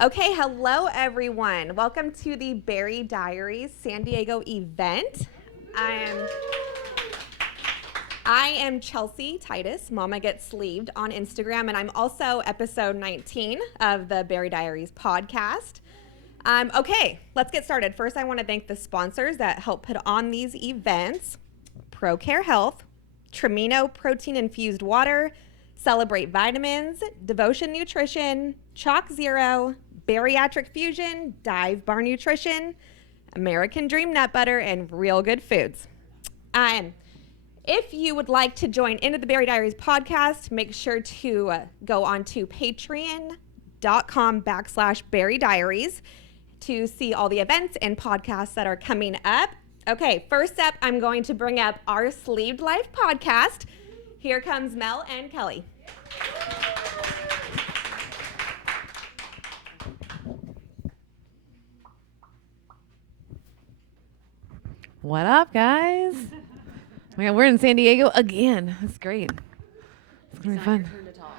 Okay, hello everyone. Welcome to the BariDiaries San Diego event. I am I am Chelsea Titus, Mama Gets Sleeved on Instagram, and I'm also episode 19 of the BariDiaries podcast. Okay, let's get started. First, I want to thank the sponsors that help put on these events: ProCare Health, Trimino Protein Infused Water, Celebrate Vitamins, Devotion Nutrition, Chalk Zero, Bariatric Fusion, Dive Bar Nutrition, American Dream Nut Butter, and Real Good Foods. If you would like to join into the BariDiaries podcast, make sure to go on to patreon.com/BariDiaries to see all the events and podcasts that are coming up. Okay, first up, I'm going to bring up our Sleeved Life podcast. Here comes Mel and Kelly. What up, guys? Man, we're in San Diego again. That's great. It's gonna be fun. Your turn to talk.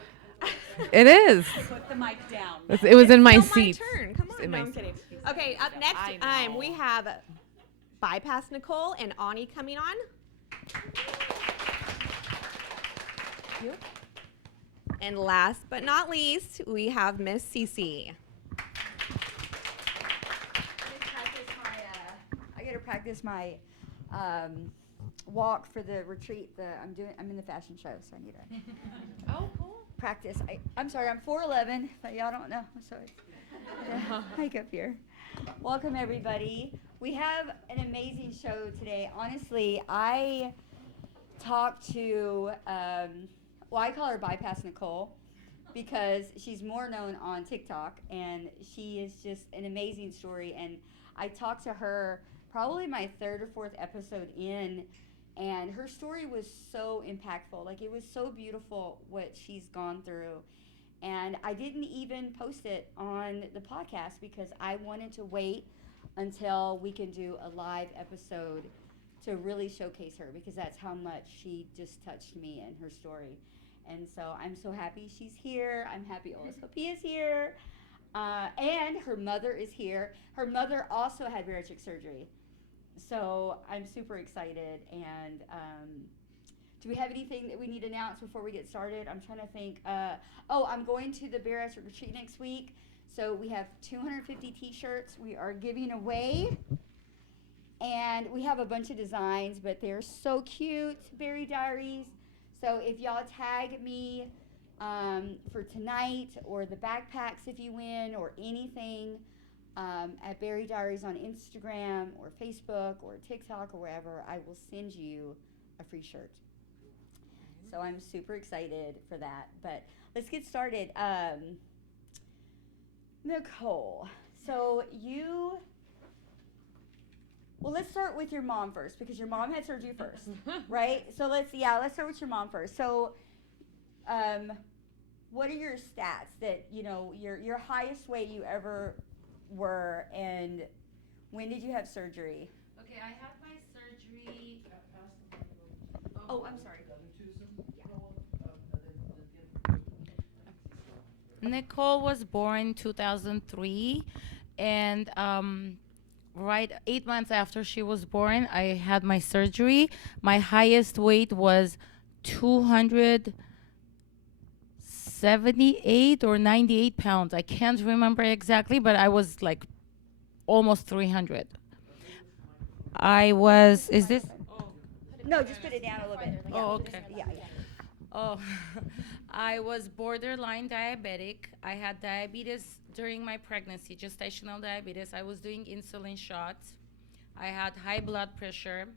It is. Put the mic down. It was in my Still seat. my turn. Come on. No, I'm kidding. Okay, up next, we have Bypass Nicole and Ani coming on. And last but not least, we have Miss Cece. I get to practice my walk for the retreat. I'm in the fashion show, so I need to Oh, cool. practice. I'm sorry, I'm 4'11", but y'all don't know. I'm sorry. Hike up here. Welcome everybody. We have an amazing show today. Honestly, I talked to I call her Bypass Nicole because she's more known on TikTok, and she is just an amazing story. And I talked to her probably my third or fourth episode in, and her story was so impactful. Like, it was so beautiful what she's gone through. And I didn't even post it on the podcast because I wanted to wait until we can do a live episode to really showcase her, because that's how much she just touched me and her story. And so I'm so happy she's here. I'm happy Ola Sophia is here. And her mother is here. Her mother also had bariatric surgery. So I'm super excited. And do we have anything that we need to announce before we get started? I'm trying to think. I'm going to the bariatric retreat next week. So we have 250 t-shirts we are giving away. And we have a bunch of designs, but they're so cute, BariDiaries. So if y'all tag me for tonight, or the backpacks if you win, or anything at BariDiaries on Instagram or Facebook or TikTok or wherever, I will send you a free shirt. So I'm super excited for that. But let's get started. Nicole, so well, let's start with your mom first, because your mom had surgery first, right? So let's start with your mom first. So, what are your stats that, your highest weight you ever were, and when did you have surgery? Okay, I had my surgery. Oh, I'm sorry. Nicole was born 2003, and right 8 months after she was born, I had my surgery. My highest weight was 278 or 98 pounds. I can't remember exactly, but I was like almost 300. Is this? No, just put it down a little bit. Oh, okay. Yeah. Oh, I was borderline diabetic. I had diabetes during my pregnancy, gestational diabetes. I was doing insulin shots. I had high blood pressure.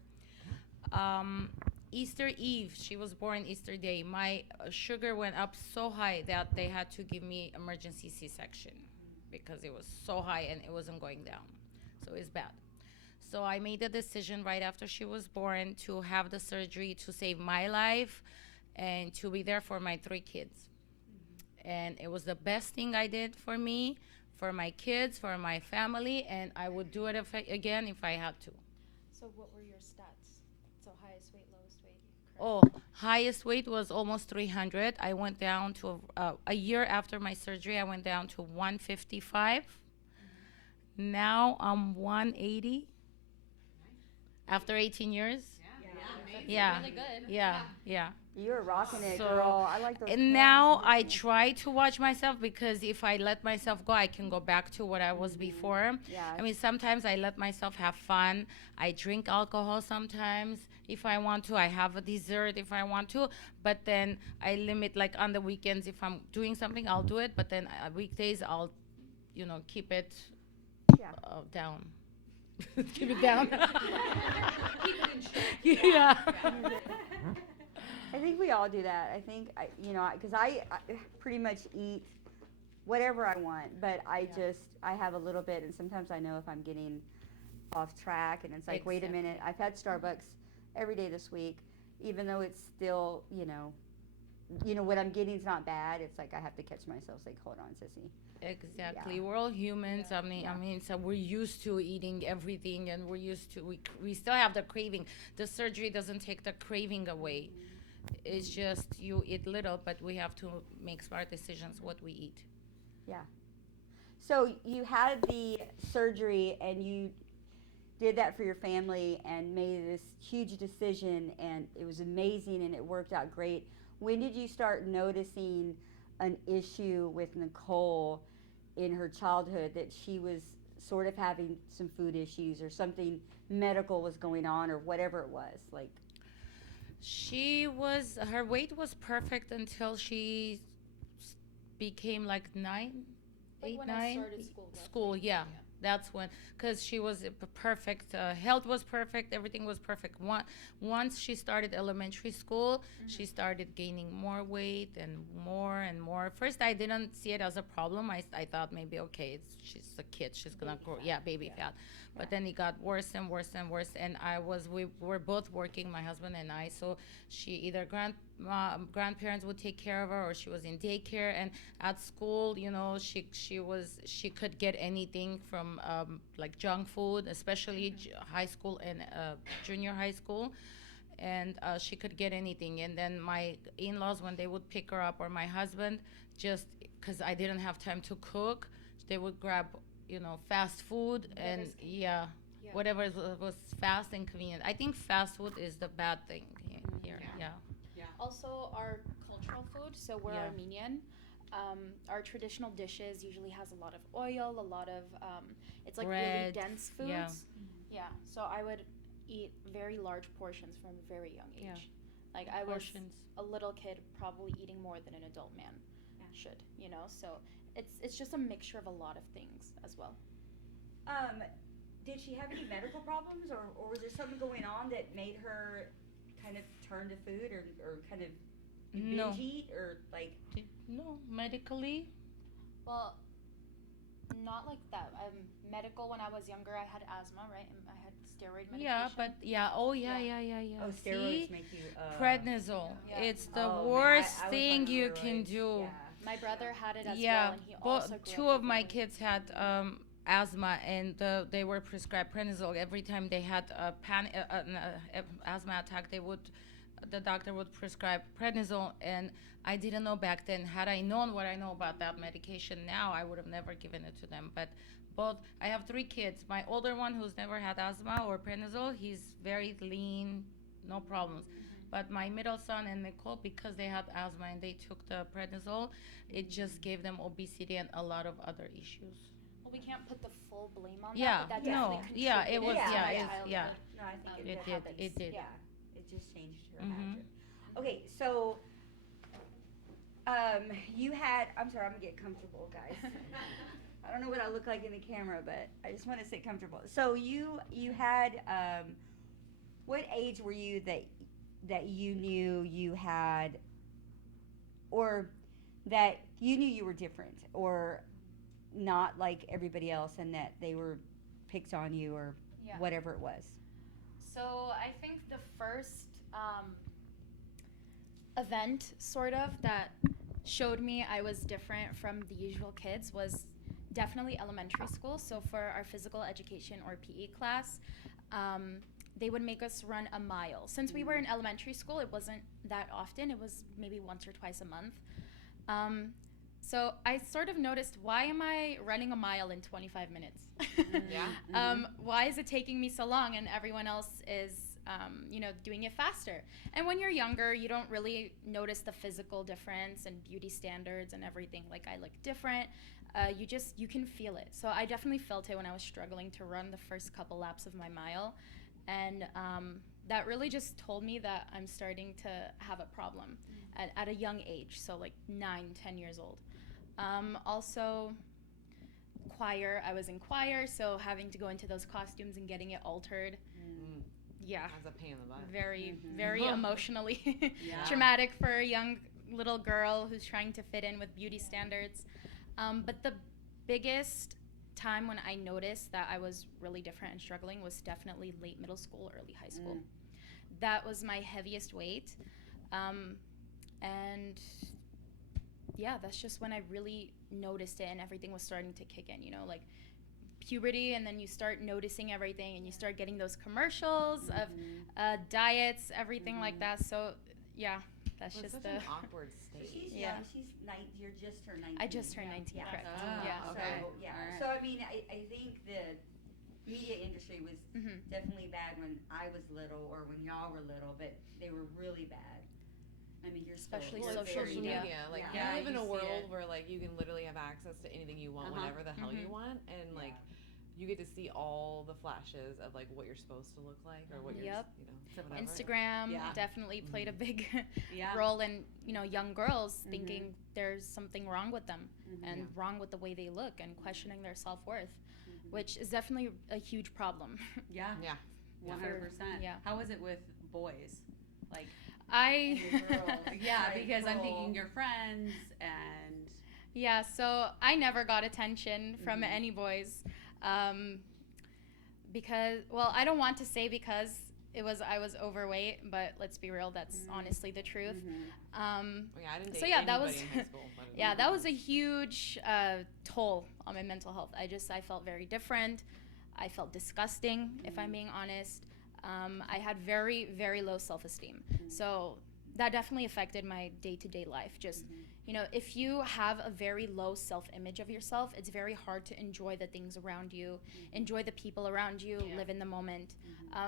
Easter Eve, she was born Easter Day. My sugar went up so high that they had to give me emergency C-section because it was so high and it wasn't going down. So it's bad. So I made the decision right after she was born to have the surgery to save my life and to be there for my 3 kids. And it was the best thing I did for me, for my kids, for my family, and I would do it again if I had to. So what were your stats? So highest weight, lowest weight? Oh, highest weight was almost 300. I went down to a year after my surgery. I went down to 155. Now I'm 180 after 18 years. Yeah. Really good. Yeah. You were rocking it, So, girl. I like those. and pants now and I everything. try to watch myself because if I let myself go, I can go back to what I was before. Yeah. I mean, sometimes I let myself have fun. I drink alcohol sometimes if I want to. I have a dessert if I want to. But then I limit, like on the weekends, if I'm doing something, I'll do it. But then weekdays, I'll, keep it Yeah. down. Keep it down. Keep it in check. Yeah. I think we all do that. I think, because I pretty much eat whatever I want, but I have a little bit, and sometimes I know if I'm getting off track, and it's like, wait a minute, I've had Starbucks every day this week, even though it's still, what I'm getting is not bad. It's like I have to catch myself, like, hold on, sissy. Exactly. Yeah. We're all humans. I mean, so we're used to eating everything, and we still have the craving. The surgery doesn't take the craving away. It's just you eat little, but we have to make smart decisions what we eat. Yeah. So you had the surgery, and you did that for your family and made this huge decision, and it was amazing, and it worked out great. When did you start noticing an issue with Nicole in her childhood, that she was sort of having some food issues or something medical was going on or whatever it was? Like, Her weight was perfect until she became like Like when I 9. started school. School, yeah. That's when, because she was perfect. Health was perfect. Everything was perfect. Once she started elementary school, she started gaining more weight and more and more. First, I didn't see it as a problem. I thought maybe, okay, she's a kid. She's going to grow. Yeah, baby fat. But then it got worse and worse and worse. And we were both working, my husband and I. So she either grandparents would take care of her, or she was in daycare. And at school, she could get anything from like junk food, especially high school and junior high school. And she could get anything. And then my in-laws, when they would pick her up, or my husband, just because I didn't have time to cook, they would grab fast food and whatever was fast and convenient. I think fast food is the bad thing here. Yeah. Also, our cultural food. So we're Yeah. Armenian. Our traditional dishes usually has a lot of oil, a lot of it's like really Bread, dense foods. yeah. Yeah. So I would eat very large portions from a very young age. Yeah. Like I was Portions. a little kid probably eating more than an adult man should, So it's just a mixture of a lot of things as well. did she have any medical problems, or was there something going on that made her kind of turn to food, or kind of No. binge eat, or like? No, medically. Well, not like that. Medical, when I was younger, I had asthma, right? And I had steroid medication. Yeah, but yeah. Oh, yeah. Oh, steroids See? make you. Prednisol. Yeah. It's the Oh, man, worst I was thing on you can steroids, do. Yeah. My brother had it as Yeah, well, and he also but grew two up of my with it. kids had asthma, and they were prescribed prednisol every time they had an asthma attack. The doctor would prescribe prednisol, and I didn't know back then. Had I known what I know about that medication now, I would have never given it to them. But I have 3 kids. My older one, who's never had asthma or prednisol, he's very lean, no problems. But my middle son and Nicole, because they had asthma and they took the prednisol, it just gave them obesity and a lot of other issues. Well, we can't put the full blame on Yeah, that, but that no, definitely yeah, it contributed was, to yeah, my it's- childhood. yeah. No, I think It it did, happens. it did. Yeah, it just changed her Mhm. habit. Okay, so you had. I'm sorry, I'm gonna get comfortable, guys. I don't know what I look like in the camera, but I just want to sit comfortable. So you had. What age were you that you knew you had, or that you knew you were different, or not like everybody else, and that they were picked on you, or Yeah. whatever it was? So I think the first event, sort of, that showed me I was different from the usual kids was definitely elementary school. So for our physical education or PE class, they would make us run a mile. Since we were in elementary school, it wasn't that often. It was maybe once or twice a month. So I sort of noticed, why am I running a mile in 25 minutes? Yeah. Why is it taking me so long and everyone else is, doing it faster? And when you're younger, you don't really notice the physical difference and beauty standards and everything. Like, I look different. You can feel it. So I definitely felt it when I was struggling to run the first couple laps of my mile. And that really just told me that I'm starting to have a problem at a young age. So like 9-10 years old. Also, choir. I was in choir, so having to go into those costumes and getting it altered. Yeah. That's a pain in the butt. Very, very emotionally traumatic for a young little girl who's trying to fit in with beauty standards. But the biggest time when I noticed that I was really different and struggling was definitely late middle school, early high school. That was my heaviest weight. And yeah, that's just when I really noticed it and everything was starting to kick in, like puberty, and then you start noticing everything and you start getting those commercials of diets, everything like that. So yeah, that's Well, just such the an awkward So state. she's Yeah. young. You're just turned 19. I just turned 19, Yeah. correct. Oh, Yeah. okay. So, yeah. Alright. So I mean, I think the media industry was definitely bad when I was little or when y'all were little, but they were really bad. I mean, you're still Especially Well, it's social social media. media. Like, Yeah. you live in a you see world it. where, like, you can literally have access to anything you want, whenever the hell you want, and, like, you get to see all the flashes of, like, what you're supposed to look like or what you're, Yep. whatever. Instagram Yeah. definitely played a big Yeah. role in, young girls thinking there's something wrong with them and wrong with the way they look and questioning their self-worth, which is definitely a huge problem. Yeah. Yeah. 100%. Yeah. How was it with boys? Like, I yeah, Right, because I'm cool. thinking your friends and Yeah, so I never got attention from any boys, because, well, I don't want to say because I was overweight, but let's be real, that's honestly the truth. Well, yeah, I didn't date So yeah, that anybody was in high school. But yeah, that was a huge toll on my mental health. I felt very different. I felt disgusting, if I'm being honest. I had very, very low self-esteem. So that definitely affected my day-to-day life. Just, if you have a very low self-image of yourself, it's very hard to enjoy the things around you, enjoy the people around you, live in the moment.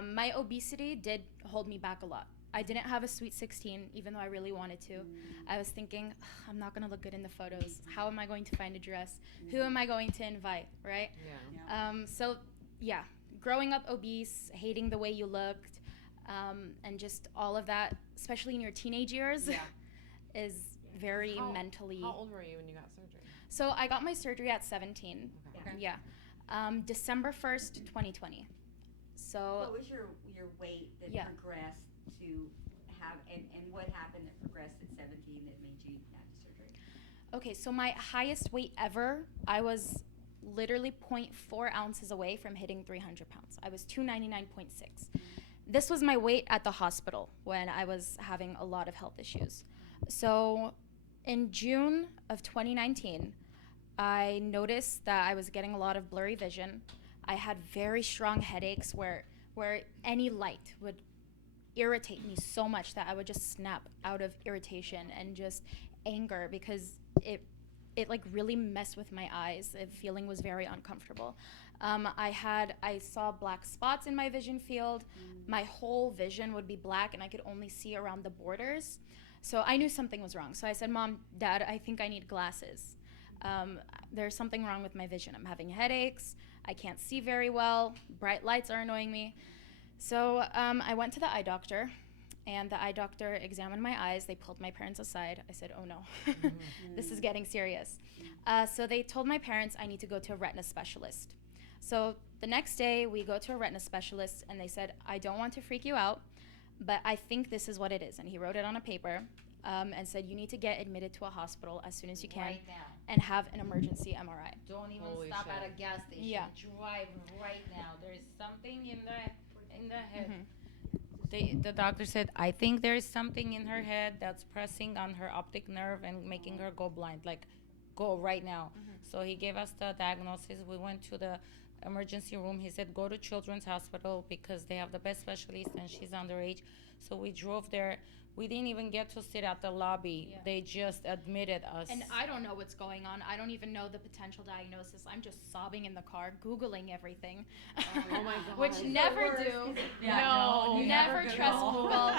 My obesity did hold me back a lot. I didn't have a sweet 16, even though I really wanted to. I was thinking, I'm not going to look good in the photos. How am I going to find a dress? Who am I going to invite, right? Yeah. So, yeah, growing up obese, hating the way you looked, and just all of that, especially in your teenage years, is very mentally. How old were you when you got surgery? So I got my surgery at 17. Okay. Yeah. December 1st, 2020. So What was your weight that Yeah. progressed to have, and what happened that progressed at 17 that made you have the surgery? okay, so my highest weight ever, I was literally 0.4 ounces away from hitting 300 pounds. I was 299.6. This was my weight at the hospital when I was having a lot of health issues. So in June of 2019, I noticed that I was getting a lot of blurry vision. I had very strong headaches where any light would irritate me so much that I would just snap out of irritation and just anger because it like really messed with my eyes. The feeling was very uncomfortable. I saw black spots in my vision field. My whole vision would be black and I could only see around the borders. So I knew something was wrong. So I said, Mom, Dad, I think I need glasses. There's something wrong with my vision. I'm having headaches. I can't see very well. Bright lights are annoying me. So I went to the eye doctor, and the eye doctor examined my eyes. They pulled my parents aside. I said, oh no, this is getting serious. So they told my parents I need to go to a retina specialist. So the next day we go to a retina specialist, and they said, I don't want to freak you out, but I think this is what it is. And he wrote it on a paper and said, you need to get admitted to a hospital as soon as you can Right now. and have an emergency MRI. Don't even Holy stop at shit. a gas station. Yeah. Drive right now. There's something in the head. The doctor said, I think there's something in her head that's pressing on her optic nerve and making her go blind. Like, go right now. So he gave us the diagnosis. We went to the emergency room. He said, go to Children's Hospital because they have the best specialist and she's underage. So we drove there. We didn't even get to sit at the lobby. Yeah. They just admitted us. And I don't know what's going on. I don't even know the potential diagnosis. I'm just sobbing in the car, Googling everything. Oh my God. Which It's the never worst. do. Yeah, no, don't. You never never trust Google. Google.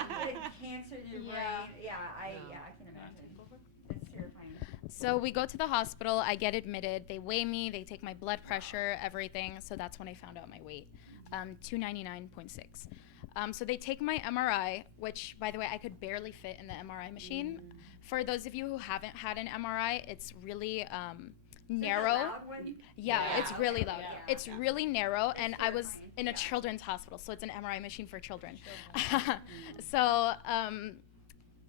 Cancer in your Yeah. brain. Yeah, I Yeah. can imagine. It's terrifying. So we go to the hospital. I get admitted. They weigh me. They take my blood pressure, everything. So that's when I found out my weight, 299.6. So they take my MRI, which, by the way, I could barely fit in the MRI machine. For those of you who haven't had an MRI, it's really narrow. Loud one? Yeah, Yeah. it's really loud. Yeah. It's really narrow, and I was terrifying. in a Yeah. children's hospital, so it's an MRI machine for children. So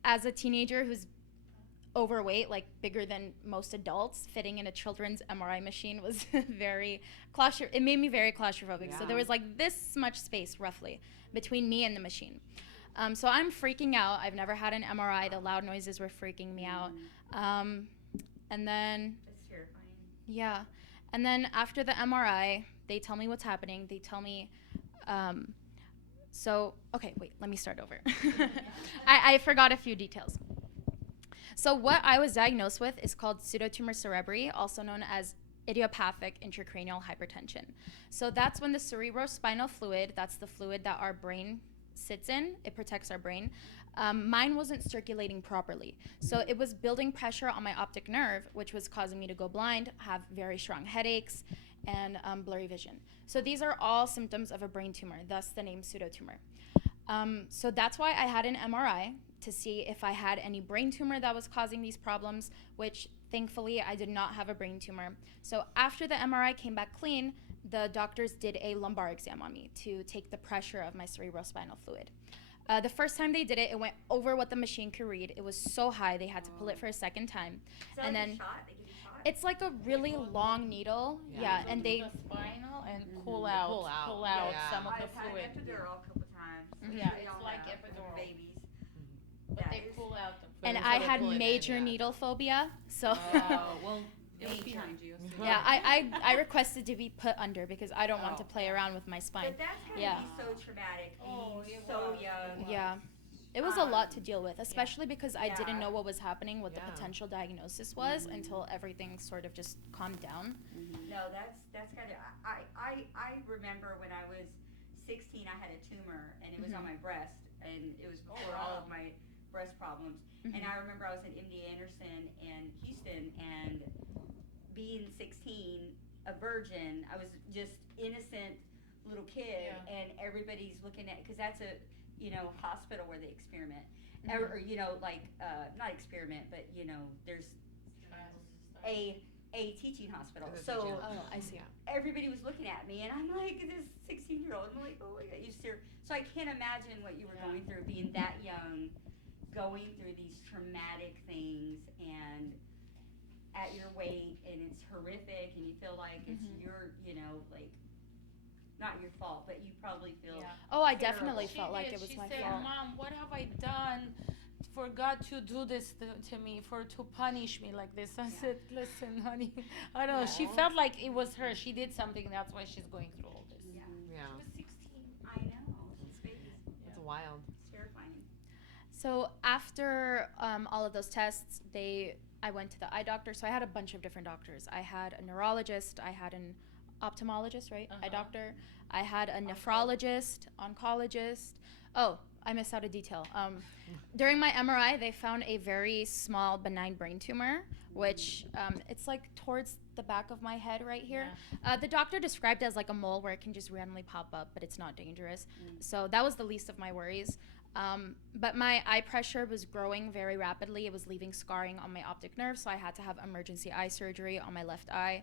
as a teenager who's overweight, like bigger than most adults, fitting in a children's MRI machine was very it made me very claustrophobic. So Yeah. there was like this much space roughly between me and the machine. So I'm freaking out. I've never had an MRI. The loud noises were freaking me out. And then It's terrifying. yeah. And then after the MRI, they tell me what's happening. They tell me, okay, wait, let me start over. I forgot a few details. So what I was diagnosed with is called pseudotumor cerebri, also known as idiopathic intracranial hypertension. So that's when the cerebrospinal fluid, that's the fluid that our brain sits in, it protects our brain, mine wasn't circulating properly. So it was building pressure on my optic nerve, which was causing me to go blind, have very strong headaches, and blurry vision. So these are all symptoms of a brain tumor, thus the name pseudotumor. So that's why I had an MRI to see if I had any brain tumor that was causing these problems, which thankfully I did not have a brain tumor. So after the MRI came back clean, the doctors did a lumbar exam on me to take the pressure of my cerebrospinal fluid. The first time they did it, it went over what the machine could read. It was so high they had to pull it for a second time. Is that And like a then shot? They give you a shot? it's like a really long needle. Yeah, and they the spinal and pull out. Yeah. some of the I've had fluid. epidural a couple times. Mhm. Yeah, We it's all like have, epidural. babies. But Yeah, they it's- pull out the and instead I of had pulling it in, major yeah. needle phobia. So Oh, well, it was behind you. So yeah, I requested to be put under because I don't want to Oh. play around with my spine. But that's gotta Yeah. be so traumatic. Oh, Being it so was. young. Yeah. It was a lot to deal with, especially because I Yeah. didn't know what was happening, what Yeah. the potential diagnosis was until everything sort of just calmed down. No, that's gotta. I remember when I was 16, I had a tumor and it was on my breast, and it was before all of my breast problems. And I remember I was at MD Anderson and Houston, and being 16, a virgin, I was just innocent little kid, and everybody's looking at, because that's a hospital where they experiment, or like not experiment, but there's a teaching hospital. It's a So teaching Oh, I see. everybody was looking at me, and I'm like this 16-year-old. I'm like, oh my god, so I can't imagine what you were going through, being that young, going through these traumatic things, and at your weight, and it's horrific, and you feel like it's your, like, not your fault, but you probably feel. Yeah. Oh, I Terrible. definitely She felt like did. it was She my said, fault. Mom, what have I done for God to do this to me, to punish me like this? I said, listen, honey, I don't know. She felt like it was her. She did something. That's why she's going through all this. Yeah. Yeah. She was 16. I know. It's crazy. It's wild. It's terrifying. So after all of those tests, I went to the eye doctor. So I had a bunch of different doctors. I had a neurologist. I had an ophthalmologist, right? Eye doctor. I had a nephrologist, oncologist. Oh, I missed out a detail. During my MRI, they found a very small benign brain tumor, which it's like towards the back of my head right here. The doctor described it as like a mole where it can just randomly pop up, but it's not dangerous. So that was the least of my worries. But my eye pressure was growing very rapidly. It was leaving scarring on my optic nerve, so I had to have emergency eye surgery on my left eye.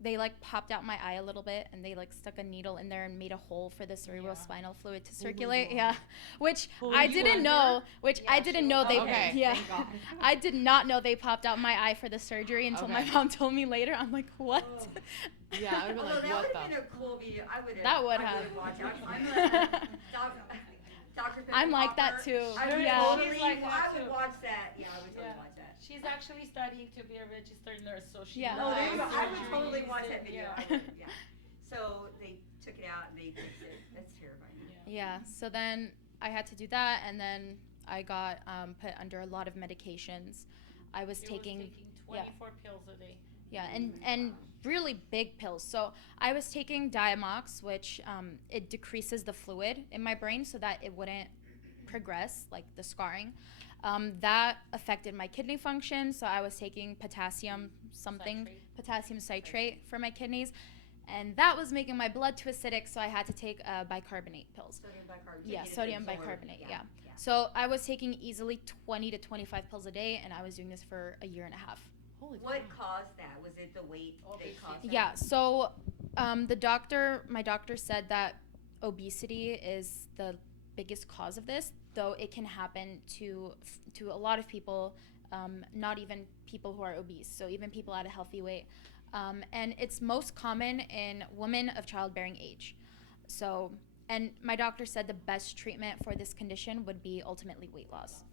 They like popped out my eye a little bit, and they like stuck a needle in there and made a hole for the cerebrospinal fluid to circulate. Yeah, which I didn't know. Which I didn't know they. Okay. Yeah, I did not know they popped out my eye for the surgery until my Okay. mom told me later. I'm like, what? Yeah, I would be Although like, that what would the? have been a cool video. I would have. That would I have. would've watched it. Dr. Pepper I'm like that Popper. too. I would Yeah. totally. She's like that I would too. watch that. Yeah, I would totally watch that. She's actually studying to be a registered nurse, so she Yeah. Oh, there you go. loves I would totally surgeries watch and- that video. yeah. I would, yeah. So they took it out and they fixed it. That's terrifying. Yeah, so then I had to do that, and then I got put under a lot of medications. I was She taking, was taking 24 pills a day. yeah, and really big pills. So I was taking Diamox, which it decreases the fluid in my brain so that it wouldn't progress, like the scarring. That affected my kidney function, so I was taking potassium potassium citrate for my kidneys, and that was making my blood too acidic, so I had to take bicarbonate pills. Sodium bicarbonate. Yeah, to get it sodium absorbed. bicarbonate, yeah. So I was taking easily 20 to 25 pills a day, and I was doing this for a year and a half. Holy What cow. caused that? Was it the weight that caused that? Yeah, so my doctor said that obesity is the biggest cause of this, though it can happen to a lot of people, not even people who are obese, so even people at a healthy weight. And it's most common in women of childbearing age. So, and my doctor said the best treatment for this condition would be ultimately weight loss.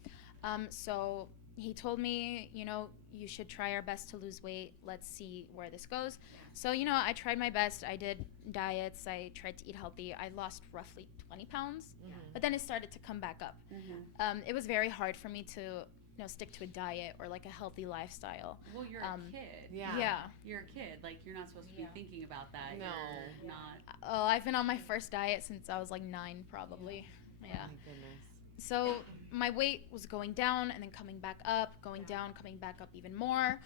So he told me, you should try our best to lose weight. Let's see where this goes. So, I tried my best. I did diets. I tried to eat healthy. I lost roughly 20 pounds, but then it started to come back up. It was very hard for me to, stick to a diet or like a healthy lifestyle. Well, you're a kid. Yeah. You're a kid. Like, you're not supposed to be thinking about that. No. You're not. Oh, I've been on my first diet since I was like 9, probably. Yeah. Oh my goodness. So my weight was going down and then coming back up, going down, coming back up even more.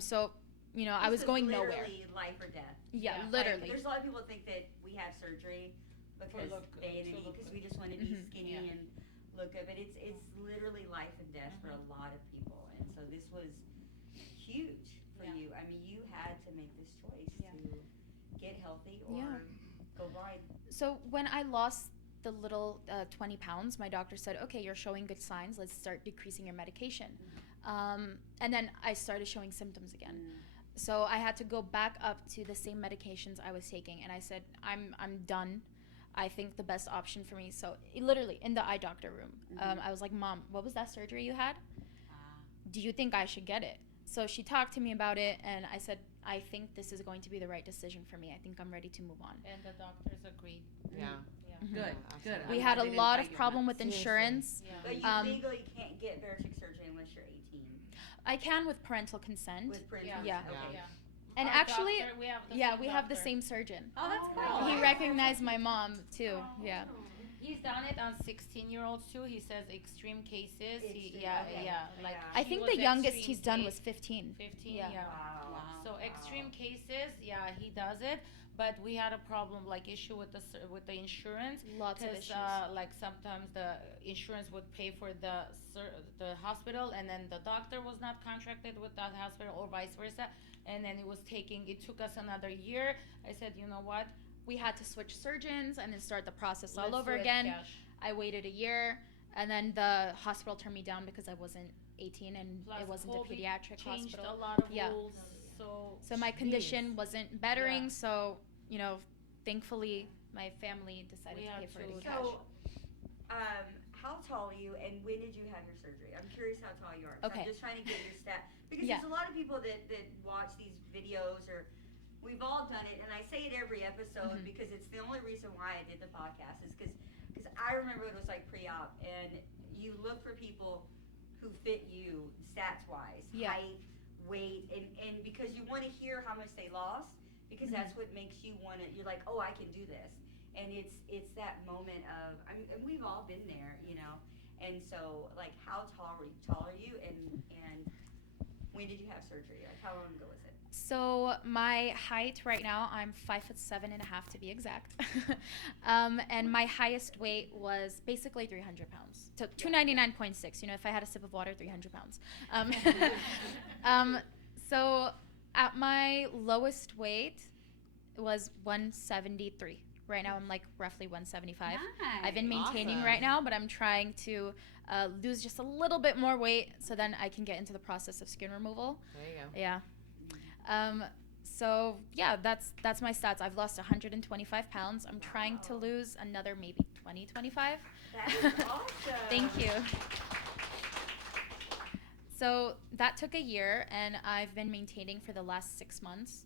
So, I was going nowhere. Literally life or death. Yeah, Yeah. literally. Like, there's a lot of people think that we have surgery because look good, because we just want to be Mhm. skinny Yeah. and look good, but it's literally life and death for a lot of people, and so this was huge for Yeah. you. I mean, you had to make this choice Yeah. to get healthy or Yeah. go ride. So when I lost the little 20 pounds, my doctor said, okay, you're showing good signs. Let's start decreasing your medication. And then I started showing symptoms again. So I had to go back up to the same medications I was taking. And I said, I'm done. I think the best option for me. So literally in the eye doctor room, I was like, Mom, what was that surgery you had? Do you think I should get it? So she talked to me about it, and I said, I think this is going to be the right decision for me. I think I'm ready to move on. And the doctors agreed. Yeah. Mhm. Good. absolutely. Good. We I'm had glad a they didn't lot fight of you problem on with that. insurance. But you Um, legally can't get bariatric surgery unless you're 18 I can with parental consent. with parental Yeah. consent. Okay. Yeah. And Our actually, doctor, we have the yeah, same we have the doctor. same surgeon. Oh, that's Oh, cool. He recognized my mom too. Yeah. He's done it on 16-year-olds too. He says extreme cases. Extreme, Yeah, okay. yeah. Like Yeah. I she think was the youngest extreme he's done case, was 15. 15. Yeah. Yeah. Wow. Wow. So extreme cases, yeah, he does it. But we had a problem, like issue with the insurance. Lots of Because issues. like sometimes the insurance would pay for the hospital, and then the doctor was not contracted with that hospital, or vice versa. And then it took us another year. I said, you know what? We had to switch surgeons and then start the process all Let's over do it again. cash. I waited a year, and then the hospital turned me down because I wasn't 18 and Plus it wasn't a COVID pediatric changed hospital. a lot of Yeah. rules. So So my condition wasn't bettering, Yeah. so thankfully my family decided We to had pay for it in to- cash. So, how tall are you, and when did you have your surgery? I'm curious how tall you are. So Okay. I'm just trying to get your stat because Yeah. there's a lot of people that watch these videos, or we've all done it, and I say it every episode Mhm. because it's the only reason why I did the podcast is because I remember what it was like pre-op, and you look for people who fit you stats wise, Yeah. height, weight, and because you want to hear how much they lost, because that's what makes you want to. You're like, oh, I can do this. And it's that moment of, and we've all been there, and so like, how tall are you, and when did you have surgery? Like, how long ago was it? So my height right now, I'm 5'7.5" to be exact, and my highest weight was basically 300 pounds. So 299.6. If I had a sip of water, 300 pounds. So at my lowest weight was 173. Right now I'm like roughly 175. I've been maintaining Awesome. right now, but I'm trying to lose just a little bit more weight so then I can get into the process of skin removal. There you go. Yeah. So yeah, that's my stats. I've lost 125 pounds. I'm trying to lose another maybe 25. That is awesome. Thank you. So that took a year, and I've been maintaining for the last 6 months.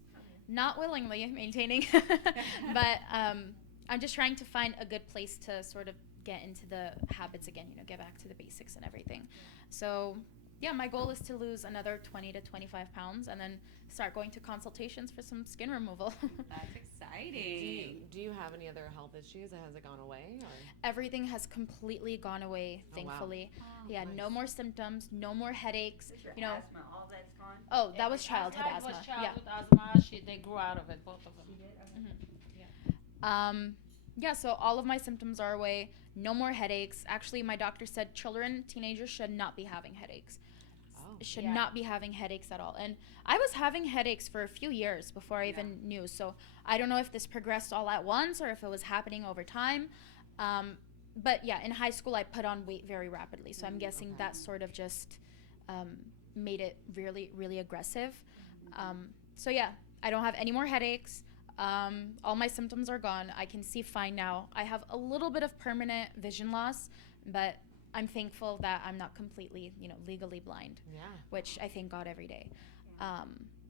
Not willingly maintaining, but I'm just trying to find a good place to sort of get into the habits again, get back to the basics and everything. So yeah, my goal is to lose another 20 to 25 pounds and then start going to consultations for some skin removal. That's exciting. Do you have any other health issues? Has it gone away? Or? Everything has completely gone away, Oh, wow. thankfully. Yeah, nice. no more symptoms, no more headaches. What's your You know, asthma? All that's gone? oh, that was childhood That asthma. was Yeah. childhood asthma. They grew out of it, both of them. She did? Yeah, so all of my symptoms are away. No more headaches. Actually, my doctor said teenagers should not be having headaches. Oh. Should Yeah. not be having headaches at all. And I was having headaches for a few years before I even knew. So I don't know if this progressed all at once or if it was happening over time. But yeah, in high school, I put on weight very rapidly. So I'm guessing okay. that sort of just made it really, really aggressive. So yeah, I don't have any more headaches. All my symptoms are gone. I can see fine now. I have a little bit of permanent vision loss, but I'm thankful that I'm not completely, legally blind, Yeah. which I thank God every day.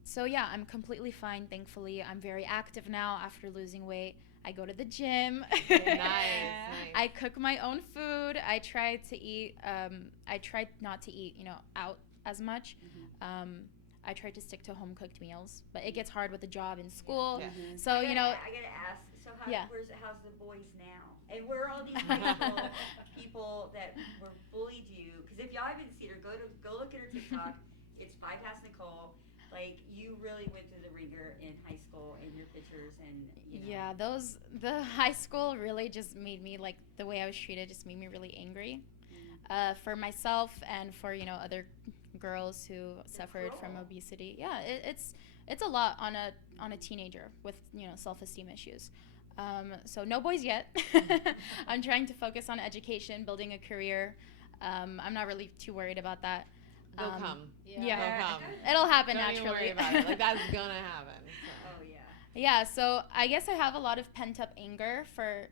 So yeah, I'm completely fine, thankfully. I'm very active now after losing weight. I go to the gym. Nice. I cook my own food. I try to eat. I try not to eat, out as much. I try to stick to home cooked meals, but it gets hard with the job and school. Yeah. So I gotta ask. So how's the boys now? And where are all these people that were bullied you? Because if y'all haven't seen her, go look at her TikTok. It's Bypass Nicole. Like, you really went through the ringer in high school in your pictures, and Yeah, the high school really just made me, like, the way I was treated just made me really angry. For myself and for other girls who suffered from obesity. Yeah, it's a lot on a teenager with self-esteem issues. So no boys yet. I'm trying to focus on education, building a career. I'm not really too worried about that. They'll come. Yeah. They'll come. It'll happen Don't naturally. even worry about it. Like, that's gonna happen. So. Oh yeah. Yeah, so I guess I have a lot of pent-up anger for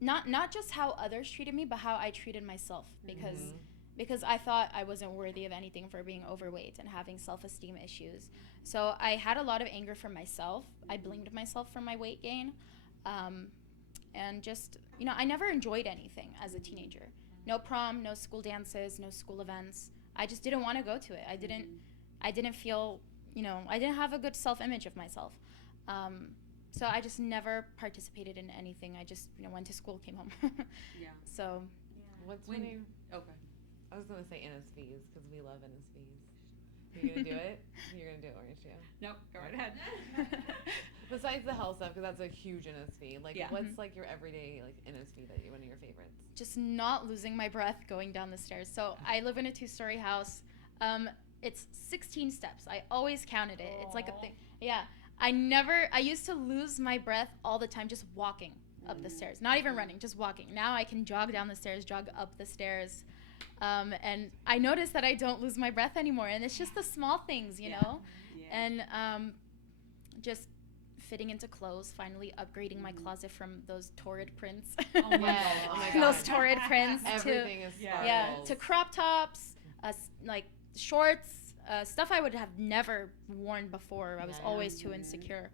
not just how others treated me, but how I treated myself, because I thought I wasn't worthy of anything for being overweight and having self-esteem issues. So I had a lot of anger for myself. I blamed myself for my weight gain. And just, I never enjoyed anything as a teenager. No prom, no school dances, no school events. I just didn't want to go to it. I didn't feel, I didn't have a good self-image of myself. So I just never participated in anything. I just, went to school, came home. Yeah. So. What's When- funny? Okay. I was gonna say NSVs because we love NSVs. You're gonna do it? You're gonna do it, aren't you? No, go right ahead. Besides the health stuff, because that's a huge NSV. Like, Yeah. what's like your everyday NSV that one of your favorites? Just not losing my breath going down the stairs. So I live in a 2-story house. It's 16 steps. I always counted it. It's like a thing. Yeah. I used to lose my breath all the time just walking up the stairs. Not even running, just walking. Now I can jog down the stairs, jog up the stairs. And I notice that I don't lose my breath anymore. And it's just the small things, you know? Yeah. And just fitting into clothes, finally upgrading my closet from those torrid prints. Oh my Yes. God. Oh my Those God. torrid prints Everything is Yeah. sparkles. yeah, to crop tops, like shorts, stuff I would have never worn before. I was Yeah. always too insecure.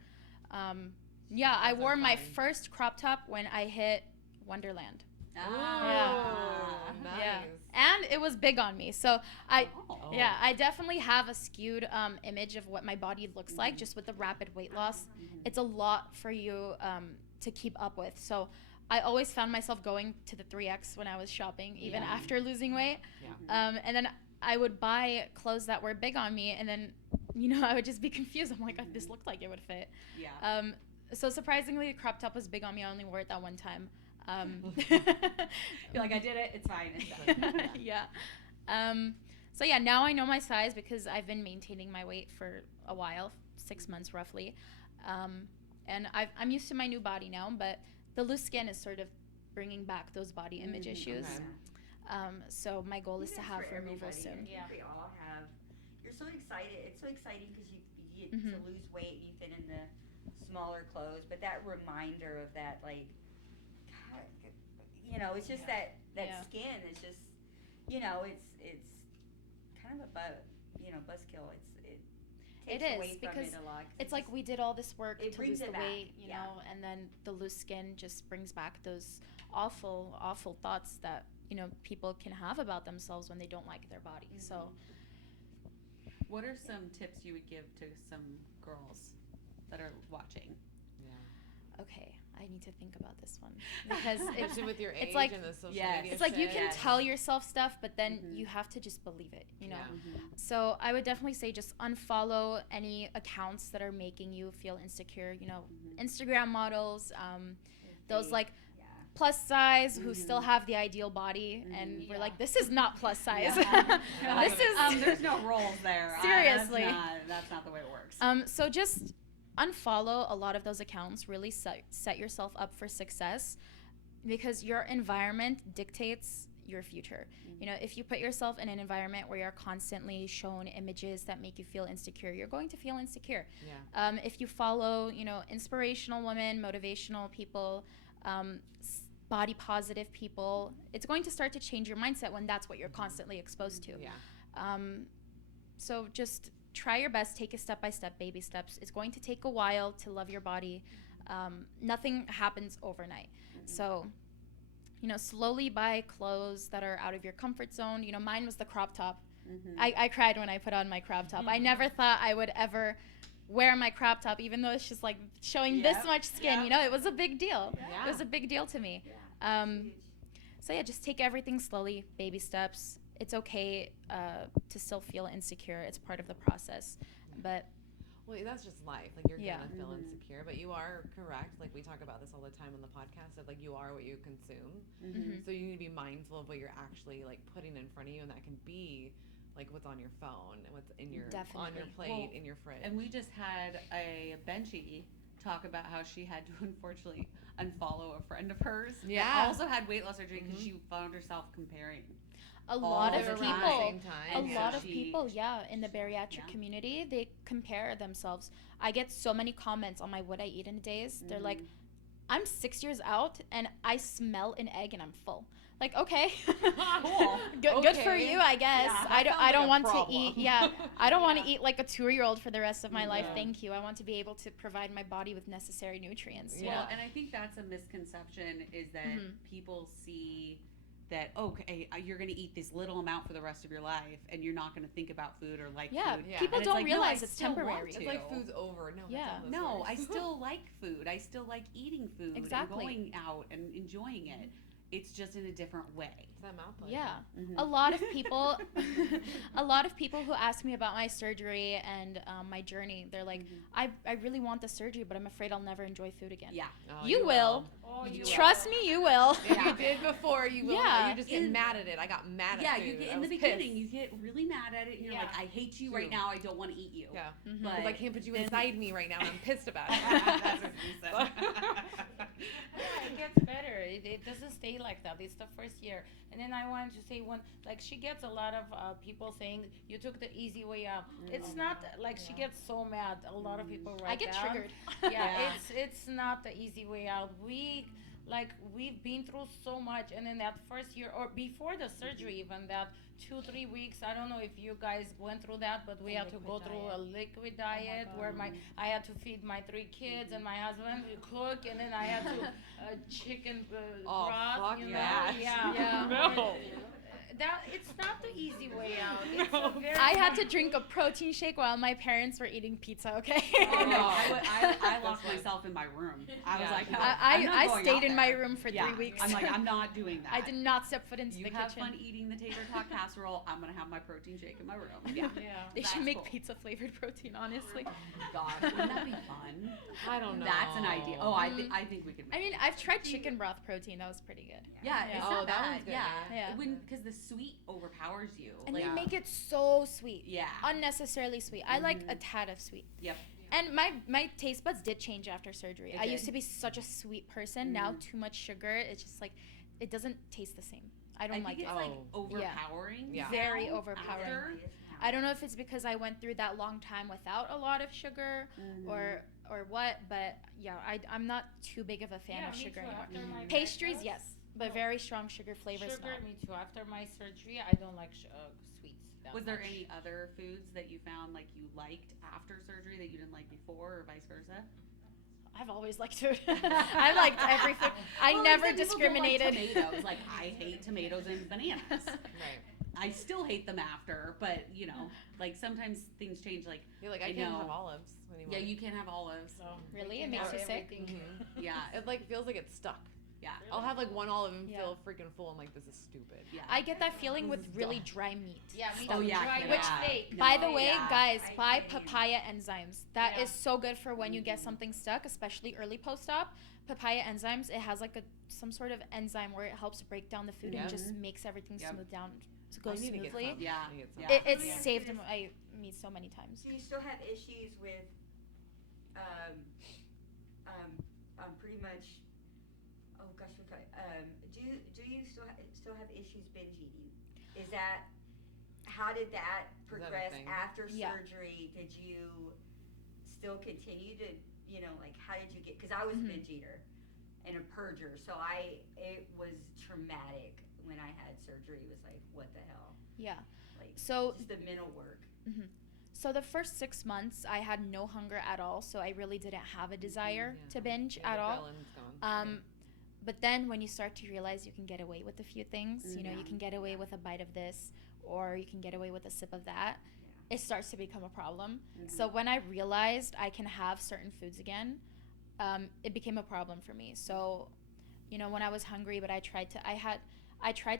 Yeah, I Those are wore my fun. first crop top when I hit Wonderland. Ah. Nice. Yeah, and it was big on me. So I Oh. Yeah, I definitely have a skewed image of what my body looks like just with the rapid weight loss. It's a lot for you to keep up with. So I always found myself going to the 3X when I was shopping, even after losing weight. Yeah. And then I would buy clothes that were big on me, and then, I would just be confused. I'm like, this looked like it would fit. Yeah. So surprisingly, the crop top was big on me. I only wore it that one time. You're like, I did it. It's fine. It's done. Yeah. So yeah, now I know my size because I've been maintaining my weight for a while, 6 months roughly. And I'm used to my new body now, but the loose skin is sort of bringing back those body image issues. Okay. So my goal is to That's have for removal everybody. soon. I think we all have. You're so excited. It's so exciting because you get to Mhm. lose weight and you fit in the smaller clothes. But that reminder of that, like, God, it's just that Yeah. skin. It's just, it's kind kind of a buzzkill. It It takes away is, from because it a lot. 'Cause it's like we did all this work it to brings lose it the back, weight, yeah. and then the loose skin just brings back those awful, awful thoughts that, people can have about themselves when they don't like their body. So, What are some tips you would give to some girls that are watching? Yeah. okay, I need to think about this one because Especially with your age it's like- and the social Yes. media it's like you shit. can Yes. tell yourself stuff, but then Mhm. you have to just believe it, Yeah. So I would definitely say just unfollow any accounts that are making you feel insecure. Instagram models, those Fake, like yeah. plus size who still Mhm. have the ideal body, and Mhm. we're Yeah. like, this is not plus size. Yeah. This is There's no roles there. Seriously. That's not the way it works. So just unfollow a lot of those accounts. Really set yourself up for success, because your environment dictates your future. If you put yourself in an environment where you're constantly shown images that make you feel insecure, you're going to feel insecure. Yeah. If you follow, inspirational women, motivational people, body positive people, it's going to start to change your mindset when that's what you're constantly exposed to. Yeah. So just try your best, take it step by step, baby steps. It's going to take a while to love your body. Nothing happens overnight. So, slowly buy clothes that are out of your comfort zone. Mine was the crop top. I cried when I put on my crop top. I never thought I would ever wear my crop top, even though it's just like showing this Yep. much skin. Yep. It was a big deal. Yeah. It was a big deal to me. Yeah, it's huge. So yeah, just take everything slowly, baby steps. It's okay to still feel insecure. It's part of the process. But Well, that's just life. Like, you're Yeah. gonna feel Mhm. insecure, but you are correct. Like, we talk about this all the time on the podcast, that like you are what you consume. Mhm. So you need to be mindful of what you're actually like putting in front of you, and that can be like what's on your phone and what's in your on your Definitely. plate, Well, in your fridge. And we just had a Benchie talk about how she had to unfortunately unfollow a friend of hers that Yeah. also had weight loss surgery because Mhm. she found herself comparing. a lot All of the people, time. At the same a time. And lot so of she- people, in the bariatric Yeah. community, they compare themselves. I get so many comments on my what I eat in a days. They're like, I'm 6 years out and I smell an egg and I'm full. Like, okay, Cool. good for Okay. you, I guess. Yeah, I that don't, sounds I like don't a want to problem. eat. Yeah, I don't want to eat like a 2-year-old for the rest of my life. Yeah. Thank you. I want to be able to provide my body with necessary nutrients. you Yeah. Well, know? and I think that's a misconception is that Mhm. people see that, okay, you're going to eat this little amount for the rest of your life and you're not going to think about food or like Yeah, food. Yeah. people And it's don't like, no, I realize it's still want temporary. to. It's like food's over. No, Yeah. that's not the No, story. I still like food. I still like eating food Exactly. and going out and enjoying it. It's just in a different way. It's that mouth pleasure. Yeah. Mhm. A lot of people a lot of people who ask me about my surgery and my journey, they're like, I really want the surgery, but I'm afraid I'll never enjoy food again. Yeah. Oh, You will. Oh, you Trust me, you will. If you did before, you will. Yeah. Now. You just get In- mad at it. I got mad at Yeah, food. you get I in the was beginning, pissed. you get really mad at it, and you're Yeah. like, I hate you right True. now. I don't want to eat you. Yeah. Mhm. But Because I can't put you then- inside me right now, and I'm pissed about it. That's what you said. Yeah, it gets better. It doesn't stay like that. It's the first year. And then I wanted to say one, like she gets a lot of people saying you took the easy way out. It's not like she gets so mad. A lot of people write I get down. triggered. Yeah, it's not the easy way out. We've been through so much, and in that first year or before the surgery, even that 2-3 weeks, I don't know if you guys went through that, but we A had to go liquid through diet. a liquid diet where I had to feed my 3 kids and my husband would cook, and then I had to chicken Oh, broth, fuck you know, that. yeah. No. That it's not the easy way out. It's a very I had to drink a protein shake while my parents were eating pizza, okay? Oh, no, I That's locked fine. myself in my room. I was Yeah. like, no, I'm not I going stayed out in my there. room for Yeah. 3 weeks. I'm like, I'm not doing that. I did not step foot into You the have kitchen. fun eating the tater tot casserole. I'm gonna have my protein shake in my room. Yeah. Yeah. They should That's make cool. pizza flavored protein, honestly. Gosh, wouldn't that be fun? I don't know. That's an idea. Oh, I think we could. I mean, I've tried chicken broth protein. That was pretty good. Yeah, Yeah. it's Oh, not that bad. one's good, Yeah, yeah. because the sweet overpowers you. And Like, they Yeah. make it so sweet. yeah. Unnecessarily sweet. I like a Mhm. tad of sweet. Yep. And my taste buds did change after surgery. It I did. used to be such a sweet person. Now Mhm. too much sugar, it's just like it doesn't taste the same. I don't I like think it. it's like Oh. overpowering. Yeah. Very now overpowering. after. I don't know if it's because I went through that long time without a lot of sugar Mhm. or what, but yeah, I'm not too big of a fan Yeah, of me sugar too. anymore. After my Pastries, bypass, yes, but No. very strong sugar flavors. Sugar, No. me too. After my surgery, I don't like sweets. that Was there much. any other foods that you found like you liked after surgery that you didn't like before, or vice versa? I've always liked food. I liked every food. I Well, never like some people don't like discriminated. tomatoes. Like I hate tomatoes and bananas. Right. I still hate them after, but you know, like sometimes things change. Like You're like, I I can't know. have olives anymore. yeah, you can't have olives. So Really? we It can makes have you sick? everything. Mhm. Yeah, It like feels like it's stuck. yeah, I'll have like one olive and Yeah. feel freaking full. I'm like, this is stupid. yeah. I get that feeling with This is really dumb. dry meat. Yeah, me Oh, too. yeah, Dry yeah. which Yeah. fake. By the No, way, yeah. guys, I buy can't even. papaya enzymes. That is Yeah. so good for when you get something stuck, especially early post-op. Papaya enzymes, it has like some sort of enzyme where it helps break down the food Yeah. and just makes everything Yep. smooth down, to I go need to get smoothly. some. Yeah. I need to get some. Yeah. It's Yeah. saved me so many times. Do you still have issues with, pretty much? Oh gosh, do you still have issues binge eating? Is that how did that a progress thing? after Yeah. surgery? Did you still continue to like how did you get? Because I was Mhm. a binge eater and a purger, so it was traumatic when I had surgery. It was like what the hell, Yeah. like So just the mental work. So the first 6 months, I had no hunger at all, so I really didn't have a desire Yeah. to binge Yeah, at the all. adrenaline's gone. But then when you start to realize you can get away with a few things, you know, you Yeah. can get away with a bite of this, or you can get away with a sip of that, it starts to become a problem. So when I realized I can have certain foods again, it became a problem for me. So, you know, when I was hungry, but I tried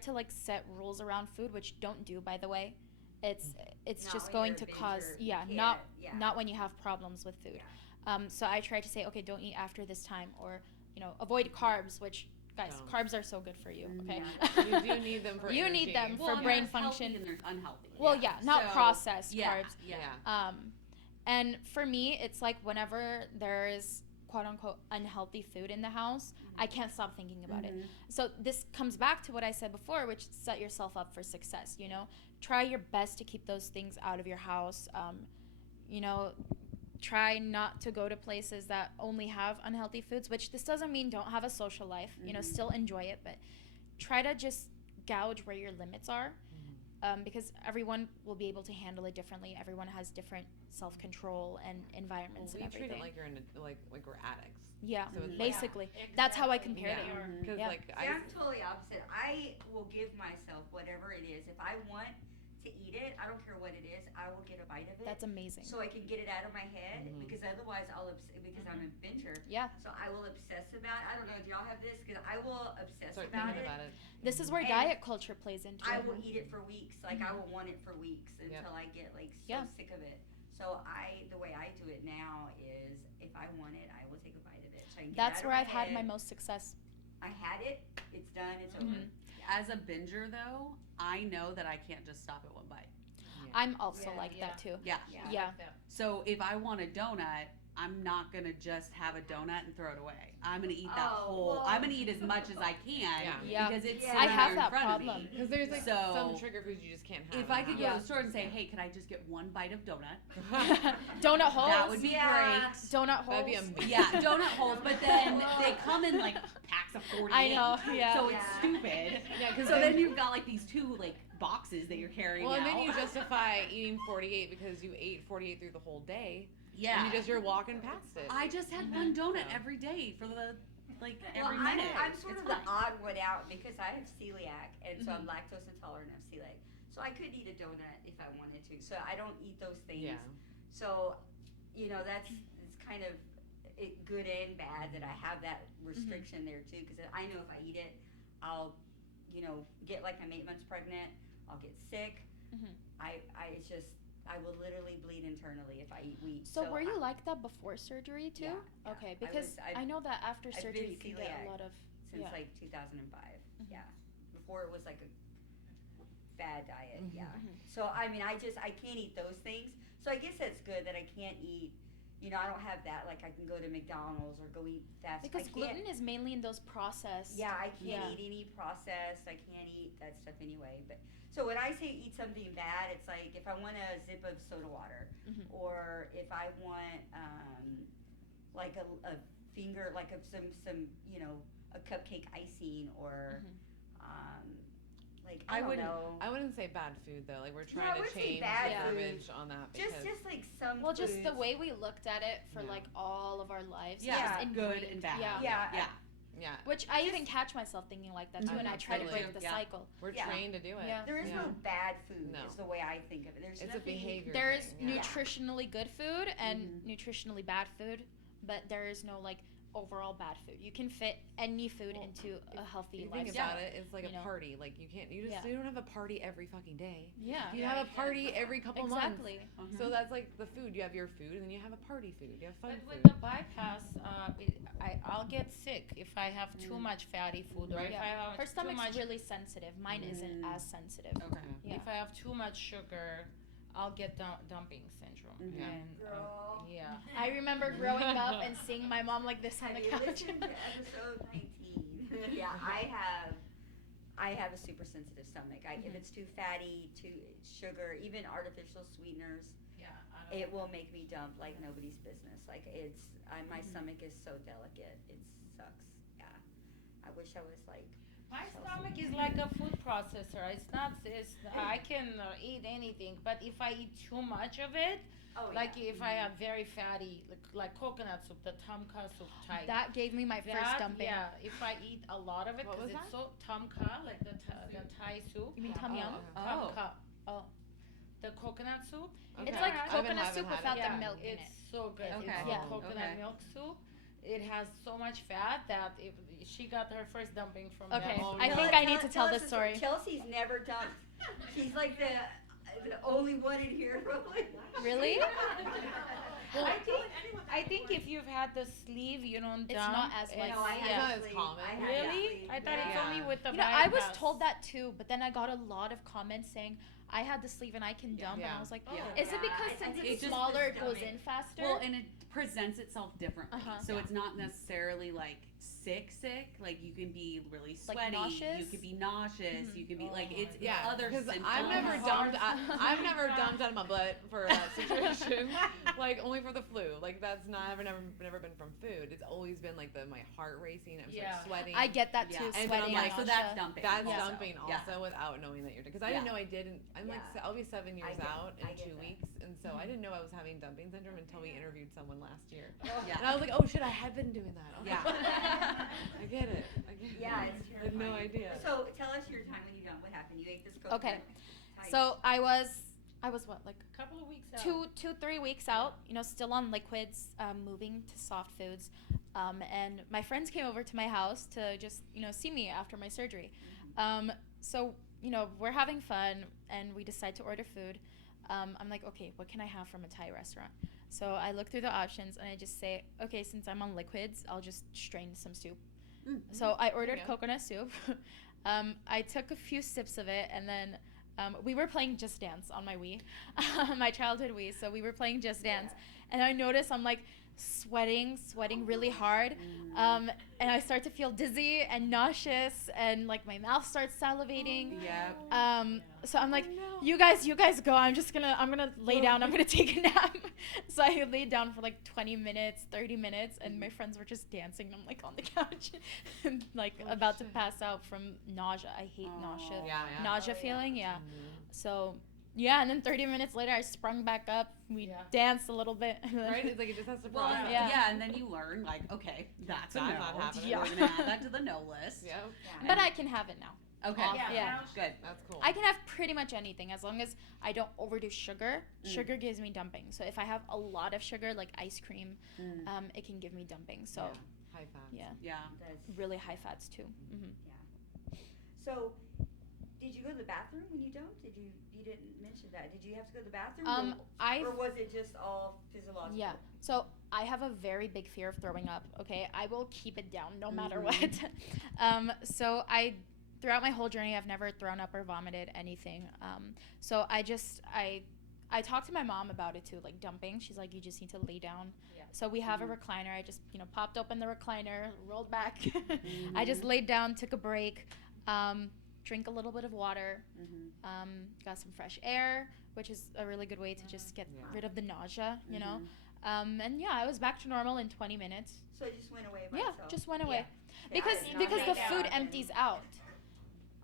to like set rules around food, which don't do, by the way. It's Not just when going you're to a binger, cause you can't, not when you have problems with food. So I tried to say, okay, don't eat after this time, or avoid carbs, which guys, Don't. carbs are so good for you. Okay, You do need them for You energy. need them Well, for brain there's healthy function. and there's unhealthy. Well, yeah, not So, processed yeah, carbs. Yeah. And for me, it's like whenever there is quote unquote unhealthy food in the house, I can't stop thinking about it. So this comes back to what I said before, which set yourself up for success. Try your best to keep those things out of your house. Try not to go to places that only have unhealthy foods, which this doesn't mean don't have a social life. Still enjoy it, but try to just gouge where your limits are. Because everyone will be able to handle it differently. Everyone has different self-control and environments We and treat everything. it like you're like we're addicts. Yeah, So it's basically. Exactly. That's how I compared Yeah. it. Because Yeah. like See, I'm totally opposite. I will give myself whatever it is. If I want to eat it, I don't care what it is. I will get a bite of it. That's amazing. so I can get it out of my head Mhm. because otherwise because I'm a binger. Yeah. So I will obsess about it. I don't know. Do y'all have this? Because I will obsess start about thinking it. about it. This is where And diet culture plays into I it. will eat it for weeks. Like I will want it for weeks until Yep. I get like so Yeah. sick of it. So the way I do it now is if I want it, I will take a bite of it. So I can get That's it out where of I've had my head. most success. I had it. It's done. It's over. Mhm. As a binger, though, I know that I can't just stop at one bite. I'm also Yeah. like that too. Yeah. Yeah. So if I want a donut, I'm not gonna just have a donut and throw it away. I'm gonna eat that Oh, whole. well- I'm gonna eat as much as I can Yeah. because it's Yeah. sitting I there have in that front problem. of me. Because there's like So, some trigger foods you just can't have. If I could go Yeah. to the store and say, "Hey, can I just get one bite of donut?" Donut holes. That would be Yeah. great. Donut holes. That'd be amazing. Yeah, donut holes, but then they come in like packs of 48. I know, yeah. So it's Yeah. stupid. Yeah, because So then you've got like these two like boxes that you're carrying well, and then out. you justify eating 48 because you ate 48 through the whole day. yeah. And you're walking past it. I just had one donut Yeah. every day for the Well, every I'm, minute. I'm sort It's of fine. the odd one out because I have celiac and so I'm Mm-hmm. lactose intolerant of celiac. So I could eat a donut if I wanted to. So I don't eat those things. Yeah. So, that's it's kind of good and bad that I have that restriction there too because I know if I eat it, I'll, get like I'm 8 months pregnant. I'll get sick. Mhm. I will literally bleed internally if I eat wheat. So were you like that before surgery too? Yeah, yeah. Okay, I because was- I know that after I've surgery been you can get celiac a lot of since yeah. like 2005. Mhm. Yeah, before it was like a fad diet. Mhm. Yeah. Mhm. So I mean, I can't eat those things. So I guess that's good that I can't eat. I don't have that. Like I can go to McDonald's or go eat fast. Because I can't, gluten is mainly in those processed. Yeah, I can't Yeah. eat any processed. I can't eat that stuff anyway. But so when I say eat something bad, it's like if I want a zip of soda water, Mhm. or if I want like a finger, like of some a cupcake icing, or Mhm. Like I don't know. I wouldn't say bad food though. Like we're Yeah, I trying to wouldn't say change bad the food. verbiage on that because Just like some. Well, just the foods. way we looked at it for Yeah. like all of our lives. Yeah, Just good ingrained. and bad. Yeah. Yeah. yeah, Which I even catch myself thinking like that too, and I try to Totally. break the Yeah. cycle. we're Yeah. trained to do it. Yeah. There is Yeah. no bad food. No. Is the way I think of it. There's It's a nothing. behavior. There's thing, yeah. nutritionally good food and nutritionally bad food, but there is no like overall bad food. You can fit any food into a healthy You think lifestyle. about it, it's like you a know? party. Like you can't, you just Yeah. you don't have a party every fucking day. Yeah. You have a party every couple months. Exactly. So that's like the food. You have your food, and then you have a party food. You have fun But food. with the bypass, I'll get sick if I have too much fatty food, or if I have Her too stomach's much. really sensitive. Mine isn't as sensitive. Okay. Yeah. If I have too much sugar, I'll get dumping syndrome. Yeah. And, Girl. yeah. I remember growing up and seeing my mom like this on Have the you couch. listened to episode 19? Yeah, I have a super sensitive stomach. If it's too fatty, too sugar, even artificial sweeteners, Yeah. it will make me dump like nobody's business. Like my stomach is so delicate. It sucks. Yeah, I wish I was like. My stomach is like a food processor. It's not. I can eat anything, but if I eat too much of it, like if I have very fatty, like coconut soup, the tamka soup type. That gave me my first That, dumping. yeah, if I eat a lot of it, What because was it's so tamka, like the Thai soup. You mean tom yum? Tamka. Oh. The coconut soup. Okay. It's like I coconut haven't soup had without it. the milk in It's it. so good. Okay. It's Yeah. coconut Okay. milk soup. It has so much fat that if she got her first dumping from Okay, that. I think I need to tell this story. Chelsea's never dumped. She's like the only one in here, probably. Really? Well, I think if you've had the sleeve, you don't It's dump. not as It's- like- No, I It's had not a as sleeve. common. I had Really? that sleeve. I thought it's Yeah. only with the You know, I was bypass. told that too, but then I got a lot of comments saying I had the sleeve and I can dump, and Yeah. I was like, Yeah. is it Yeah, because I since think it's it's just smaller, the it goes stomach. in faster? Well, and it presents itself differently. Uh-huh. So it's not necessarily like sick. Like you can be really Like sweaty. nauseous? You could be nauseous. You could be like it's Yeah, other because symptoms. I've never dumped. I've never dumped out of my butt for that situation. Like only for the flu. Like that's not. I've never been from food. It's always been like my heart racing. I'm Yeah. like sweating. I get that Yeah. too, And then sweating. I'm like, so nausea. that's dumping. That's also. dumping Yeah. also without knowing that you're because I Yeah. didn't know I didn't. Yeah. I'll be 7 years get- out in I get 2 that. weeks, and so I didn't know I was having dumping syndrome until we interviewed someone last year. Yeah. And I was like, oh shit, I had been doing that. Okay. Yeah. I get it. I get Yeah, it. it's I had no terrifying. idea. So tell us your time when you dumped. What happened? You ate this coconut. Okay. Tight. So I was what, like A couple of weeks out. 3 weeks out, you know, still on liquids, moving to soft foods. And my friends came over to my house to just, you know, see me after my surgery. So, you know, we're having fun and we decide to order food. I'm like, okay, what can I have from a Thai restaurant? So I look through the options and I just say, okay, since I'm on liquids, I'll just strain some soup. So I ordered Yeah. coconut soup. I took a few sips of it and then we were playing Just Dance on my Wii, my childhood Wii. So we were playing Just Dance, and I noticed I'm like sweating really hard, and I start to feel dizzy and nauseous, and like my mouth starts salivating. Yeah. So I'm like, you guys go. I'm gonna lay down. I'm gonna take a nap. So I laid down for like 20 minutes, 30 minutes, and my friends were just dancing. I'm like on the couch, and like about to pass out from nausea. I hate nausea. Yeah. Nausea feeling, yeah. So yeah, and then 30 minutes later, I sprung back up. We danced a little bit. Right? It's like it just has to Well, process. yeah. And then you learn like, okay, that's a That's no. not happening. We're gonna add that to the no list. Yeah. But I can have it now. Okay. Yeah. Good. That's cool. I can have pretty much anything as long as I don't overdo sugar. Sugar gives me dumping. So if I have a lot of sugar, like ice cream, it can give me dumping. So High fat. yeah, Yeah. That's, really high fats too. so, did you go to the bathroom when you dumped? You didn't mention that. Did you have to go to the bathroom? Or was it just all physiological? Yeah. So I have a very big fear of throwing up. Okay, I will keep it down no matter what. So throughout my whole journey, I've never thrown up or vomited anything. So I talked to my mom about it too, like dumping. She's like, you just need to lay down. Yeah. So we have a recliner. I just, you know, popped open the recliner, rolled back. I just laid down, took a break, drink a little bit of water, got some fresh air, which is a really good way to just get rid of the nausea, you know. And yeah, I was back to normal in 20 minutes. So it just went away by Yeah, itself? just went away. Yeah. Because I did not because know the that. food empties out.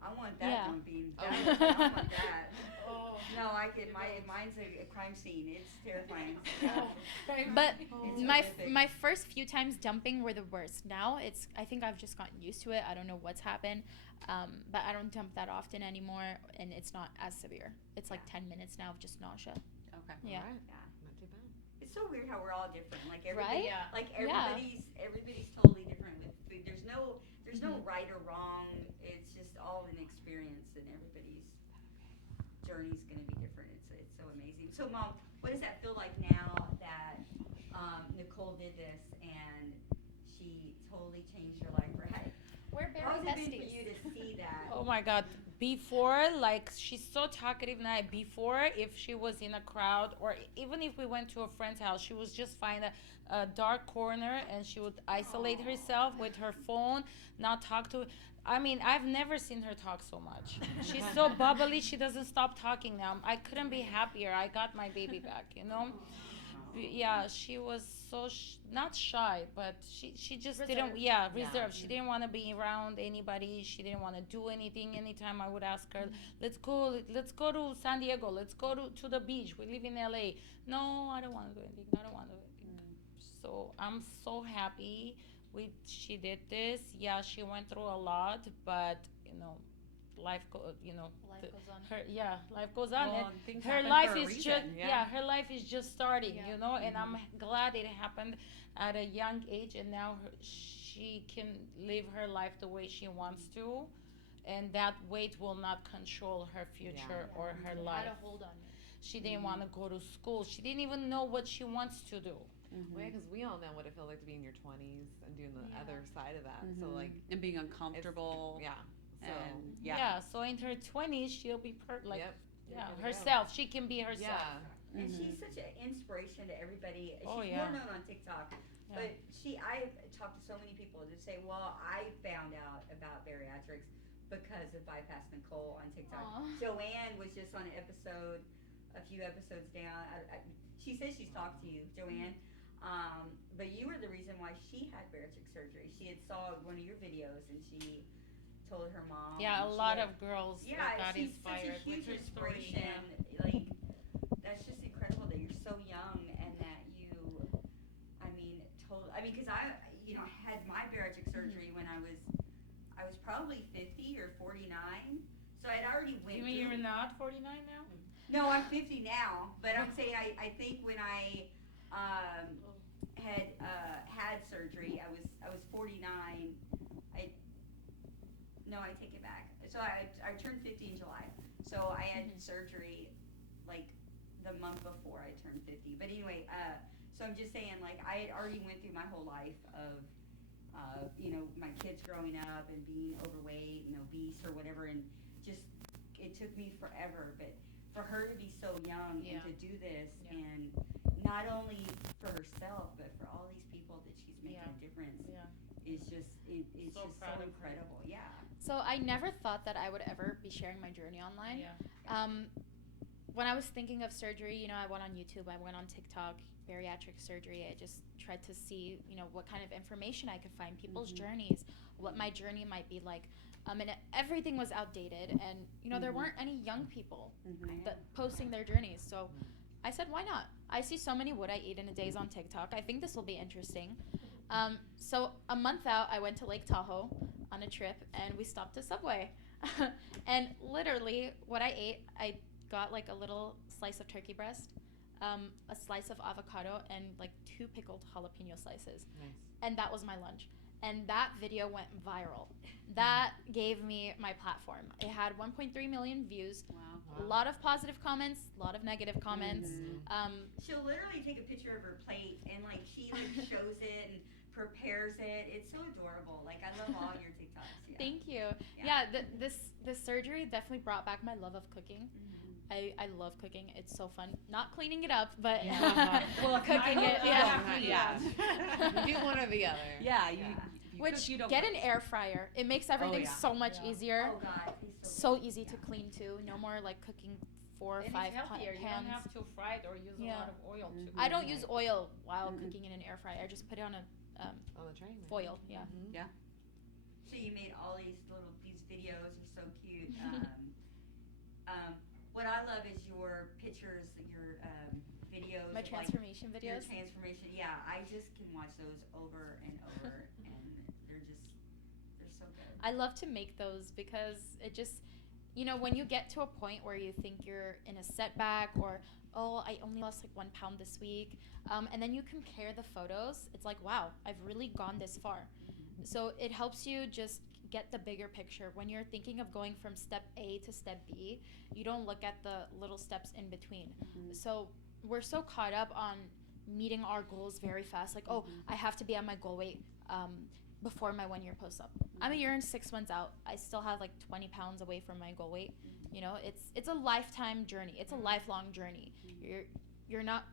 I want that Yeah. one being. Oh. I want that. Oh. No, I could. Mine's a crime scene. It's terrifying. But It's my horrific. my first few times dumping were the worst. Now I think I've just gotten used to it. I don't know what's happened, but I don't dump that often anymore, and it's not as severe. It's like 10 minutes now of just nausea. Okay. Yeah. Alright. Yeah. Not too bad. It's so weird how we're all different. Like Right? Yeah. Like Yeah. everybody's totally different with food. There's no right or wrong. It's just all an experience, and everybody's journey's gonna be different. It's so amazing. So, Mom, what does that feel like now that Nicole did this and she totally changed your life? We're How very has it been for besties. you to see that? Oh my God. Before, like, she's so talkative now. Before, if she was in a crowd or even if we went to a friend's house, she would just find a dark corner and she would isolate herself with her phone, not talk to. I mean, I've never seen her talk so much. She's so bubbly. She doesn't stop talking now. I couldn't be happier. I got my baby back, you know? Yeah, she was so not shy, but she just didn't. Reserved. Yeah, Yeah. reserved. She didn't want to be around anybody. She didn't want to do anything. Anytime I would ask her, let's go to San Diego. Let's go to the beach. We live in LA. No, I don't want to do anything. I don't want to do anything. So I'm so happy she did this. Yeah, she went through a lot, but life Life the- goes on. life goes on. Well, And things her happen life for a is reason, just yeah. her life is just starting, Yeah. and I'm glad it happened at a young age, and now she can live her life the way she wants to, and that weight will not control her future or her Had life. a hold on me. She didn't want to go to school. She didn't even know what she wants to do. Well, yeah, because we all know what it feels like to be in your 20s and doing the Yeah. other side of that. So, like, and being uncomfortable. yeah. So, And Yeah. So in her 20s, she'll be yep. You're good to go. herself. She can be herself. Yeah. And she's such an inspiration to everybody. Oh, She's yeah. more known on TikTok, but I've talked to so many people that say, well, I found out about bariatrics because of Bypass Nicole on TikTok. Aw. Joanne was just on a few episodes down. She says she's talked to you, Joanne, but you were the reason why she had bariatric surgery. She had saw one of your videos and she told her mom. Yeah, a and she lot had- of girls Yeah, got she's inspired such a huge with her story. inspiration. Like, that's just incredible that you're so young and that you, because I had my bariatric surgery when I was probably 50 or 49. So I'd already went You mean through. you're not 49 now? No, I'm 50 now, but I'm saying I think when I had surgery, I was 49. I take it back. So I turned 50 in July. So I had surgery like the month before I turned 50. But anyway, so I'm just saying, like, I had already went through my whole life of my kids growing up and being overweight and obese or whatever, and just it took me forever. But for her to be so young Yeah. and to do this, Yeah. and not only for herself but for all these people that she's making Yeah. a difference, Yeah. is just it's So just proud so of her. incredible. Yeah. So I never thought that I would ever be sharing my journey online. Yeah. When I was thinking of surgery, I went on YouTube, I went on TikTok, bariatric surgery. I just tried to see, what kind of information I could find, people's journeys, what my journey might be like. And everything was outdated, and there weren't any young people that posting their journeys. So I said, why not? I see so many what I eat in a days on TikTok. I think this will be interesting. So a month out, I went to Lake Tahoe on a trip, and we stopped to Subway. And literally, what I ate, I got like a little slice of turkey breast, a slice of avocado, and like 2 pickled jalapeno slices. Nice. And that was my lunch. And that video went viral. That gave me my platform. It had 1.3 million views, Wow. a lot of positive comments, a lot of negative comments. She'll literally take a picture of her plate and like she shows it and prepares it. It's so adorable. Like, I love all your TikToks. Yeah. Thank you. Yeah. Yeah, this surgery definitely brought back my love of cooking. I love cooking. It's so fun. Not cleaning it up, but Well, cooking it. Yeah. Yeah. You do one or the other. Yeah, you Which cook, you don't get an waste. air fryer. It makes everything yeah. so much easier. Oh God. He's So easy to clean too. No more like cooking 4 or And 5 it's healthier. You don't pans. have to fry it or use a Yeah. lot of oil to I don't cook use it. oil while cooking in an air fryer. I just put it on a On the train. foil. Yeah. Mhm. Yeah. So you made all these videos are so cute. What I love is your pictures, your videos. My of, transformation like, your videos. transformation. Yeah, I just can watch those over and over, and they're so good. I love to make those because it just, when you get to a point where you think you're in a setback or, oh, I only lost like 1 pound this week, and then you compare the photos, it's like, wow, I've really gone this far. So it helps you just get the bigger picture. When you're thinking of going from step A to step B, you don't look at the little steps in between. So we're so caught up on meeting our goals very fast. Like, oh, I have to be at my goal weight before my 1 year post up. I'm a year and 6 months out. I still have like 20 pounds away from my goal weight. It's a lifetime journey. It's a lifelong journey.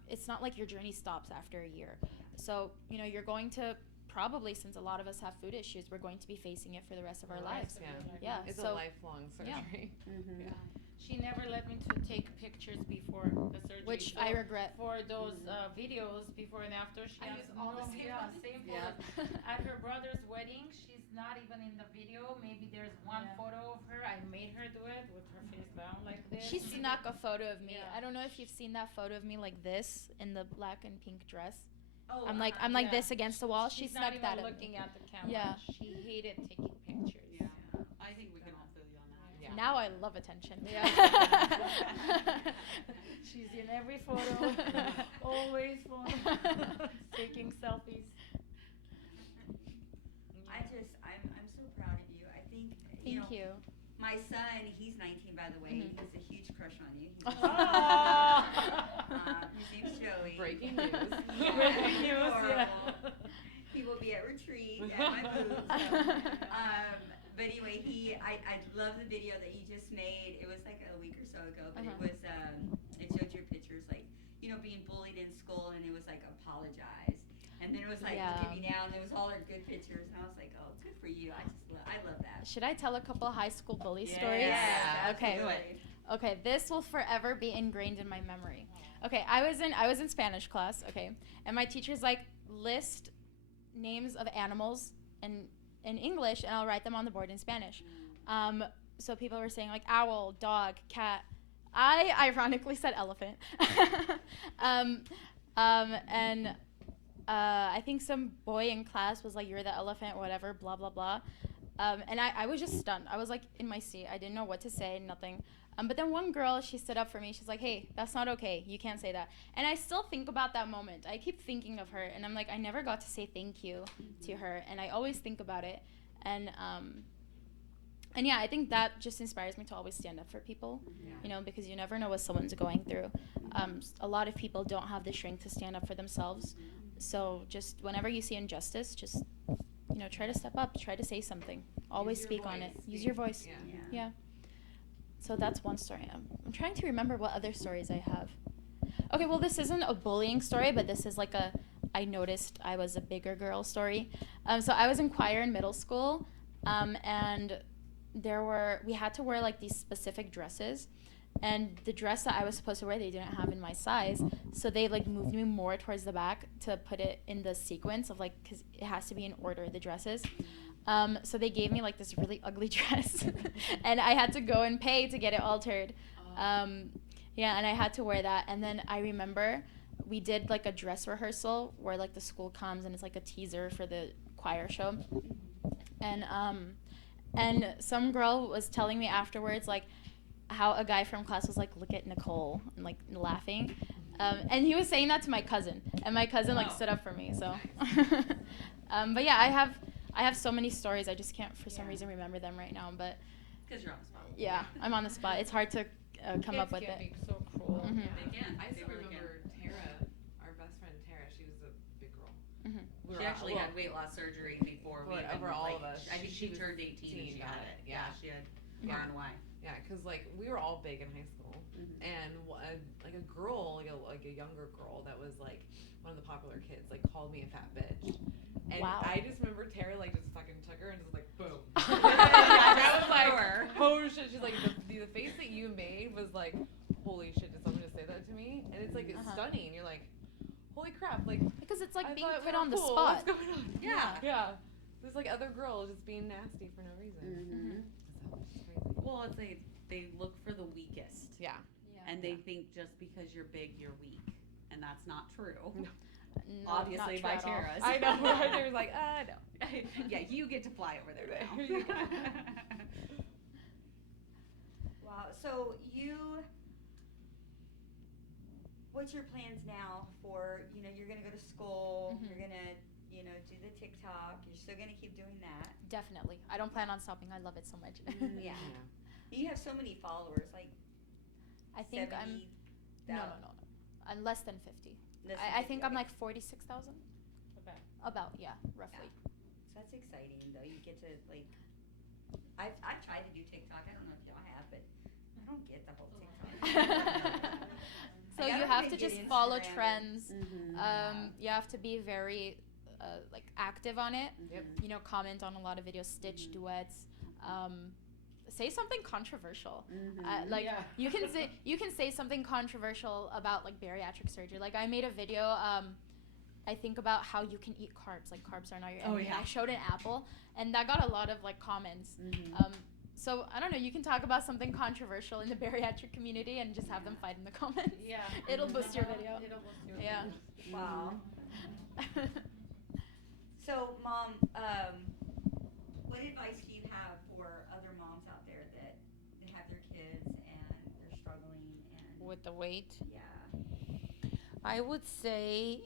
It's not like your journey stops after a year. So, you're going to probably, since a lot of us have food issues, we're going to be facing it for the rest of our lives. Yeah. It's so, a lifelong surgery. Yeah. She never let me to take pictures before the surgery. which So I regret. for those videos before and after, she I has use all the same ones. same Yeah. photos. At her brother's wedding, she's not even in the video. Maybe there's one photo of her. I made her do it with her face down like this. She snuck a photo of me. Yeah. I don't know if you've seen that photo of me like this in the black and pink dress. Oh, I'm like Yeah. this against the wall. She She's not snuck even that of looking me. at the camera. Yeah. She hated taking pictures. Yeah. I think we can all feel you on that. Yeah. Now I love attention. Yeah. She's in every photo, always taking selfies. I'm so proud of you. I think Thank you. my son, he's 19 by the way. Mhm. He has a huge crush on you. His name's Joey. Breaking news. Yeah, Breaking he's news, adorable. yeah. He will be at retreat at my booth. But anyway, I love the video that you just made. It was like a week or so ago, but Uh-huh. it showed your pictures like being bullied in school, and it was like apologize, and then it was like look at me now, and it was all our good pictures, and I was like, oh, good for you. I love that. Should I tell a couple high school bully Yes, stories? Okay. absolutely. Okay, this will forever be ingrained in my memory. Okay, I was in Spanish class, okay, and my teacher's like, list names of animals in English, and I'll write them on the board in Spanish. So people were saying like owl, dog, cat. I ironically said elephant. And I think some boy in class was like, you're the elephant, whatever, blah, blah, blah. And I was just stunned. I was like in my seat. I didn't know what to say, nothing. But then one girl, she stood up for me. She's like, hey, that's not okay. You can't say that. And I still think about that moment. I keep thinking of her, and I'm like, I never got to say thank you to her. And I always think about it. And yeah, I think that just inspires me to always stand up for people, because you never know what someone's going through. A lot of people don't have the strength to stand up for themselves. So just whenever you see injustice, just, try to step up, try to say something. Always speak on it. Use your voice. Yeah. So that's one story. I'm trying to remember what other stories I have. Okay, well, this isn't a bullying story, but this is like I noticed I was a bigger girl story. So I was in choir in middle school, and we had to wear like these specific dresses, and the dress that I was supposed to wear, they didn't have in my size, so they like moved me more towards the back to put it in the sequence of like, because it has to be in order, the dresses. So they gave me like this really ugly dress, and I had to go and pay to get it altered. Yeah, and I had to wear that. And then I remember we did like a dress rehearsal where like the school comes and it's like a teaser for the choir show. And some girl was telling me afterwards like how a guy from class was like, look at Nicole, and like laughing. And he was saying that to my cousin, and my cousin like stood up for me. So, but yeah, I have so many stories. I just can't for some reason remember them right now. But Because you're on the spot. yeah, I'm on the spot. It's hard to come up with Kids it. can be so cruel. Mhm. They can. I They still really remember Tara, our best friend Tara. She was a big girl. Mhm. We She were actually well, had weight loss surgery before we over even, all like, of us. I think She she was turned 18 and she got had it, it. yeah. She had Yeah. RNY. Yeah, because like we were all big in high school, and like a girl, like a younger girl that was like one of the popular kids, like called me a fat bitch, and Wow. I just remember Tara like just fucking took her and just like boom. I was like, oh shit! She's like the face that you made was like, holy shit! Did someone just say that to me? And it's like it's stunning. You're like, holy crap! Like Because it's like I being thought we put were on the cool. spot. What's going on? Yeah. Yeah. There's like other girls just being nasty for no reason. So it's crazy. Well, it's they look for the weakest, Yeah. and they think just because you're big, you're weak, and that's not true. No. No, Obviously, not by true at all. Tara's. I know. Right there's like, no. Yeah, you get to fly over there now. There you go. Wow. So what's your plans now for, you're going to go to school, Mhm. you're going to, do the TikTok, you're still going to keep doing that. Definitely. I don't plan on stopping. I love it so much. Yeah. You have so many followers, like I think I'm 70,000. no. I'm less than 50. Less I than think 50, I'm okay. like 46,000. About, yeah, roughly. So that's exciting, though. You get to, like, I've tried to do TikTok. I don't know if y'all have, but I don't get the whole TikTok. So I you gotta have really to get just follow Instagram. trends. Mhm. You have to be very like active on it. Yep. You know, comment on a lot of videos, stitch duets. Say something controversial. Like Yeah. you can say something controversial about like bariatric surgery. Like I made a video. I think about how you can eat carbs. Like carbs are not your enemy. yeah. I showed an apple, and that got a lot of like comments. So I don't know. You can talk about something controversial in the bariatric community and just have them fight in the comments. Yeah. It'll boost your video. It'll boost your Yeah. Wow. So, Mom, what advice do you have for other moms out there that have their kids and they're struggling and With the weight, yeah. I would say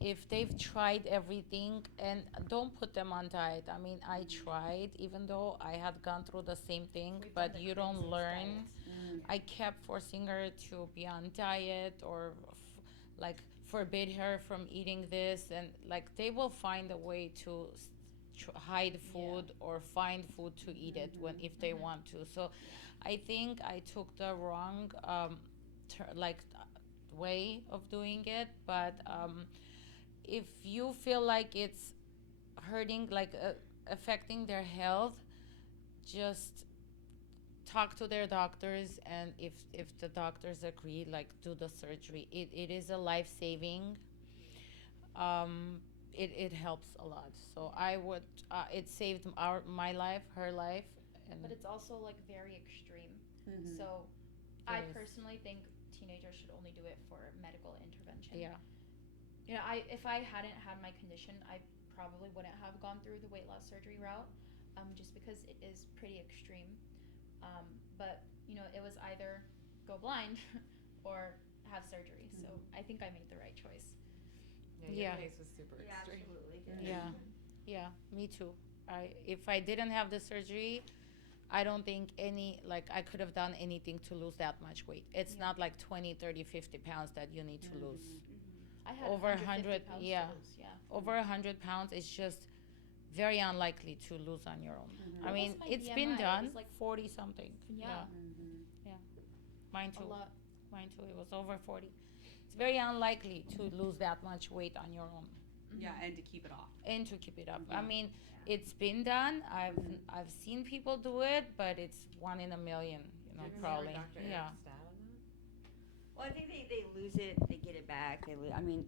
if they've tried everything, and don't put them on diet. I mean, I tried, even though I had gone through the same thing, We've done but the you don't craziest learn. diets. I kept forcing her to be on diet or like forbid her from eating this, and like they will find a way to hide food or find food to eat it when if they want to. So I think I took the wrong way of doing it, but if you feel like it's hurting, like affecting their health, just talk to their doctors, and if the doctors agree, like do the surgery. It is a life-saving. It helps a lot. So I would it saved my life, her life, and But it's also like very extreme. Mhm. So I It is. personally think teenagers should only do it for medical intervention. yeah. You know, if I hadn't had my condition, I probably wouldn't have gone through the weight loss surgery route, just because it is pretty extreme. But you know, it was either go blind or have surgery. So I think I made the right choice. Your Yeah. case was super Yeah, extreme. absolutely. Yeah, me too. If I didn't have the surgery, I don't think I could have done anything to lose that much weight. It's not like 20, 30, 50 pounds that you need to lose. I had Over 150 100, pounds yeah. to lose, yeah. Over 100 pounds is just very unlikely to lose on your own. I What mean, was my it's BMI? been It done, was like 40 something. Yeah. Mine a too. lot. Mine too. It was over 40. It's very unlikely to lose that much weight on your own Yeah, and to keep it off. and to keep it up. I Yeah. mean, it's been done. I've seen people do it, but it's 1 in a million. You know, probably. Dr. Yeah. Eric's stat on that? Well, I think they lose it, they get it back. I mean,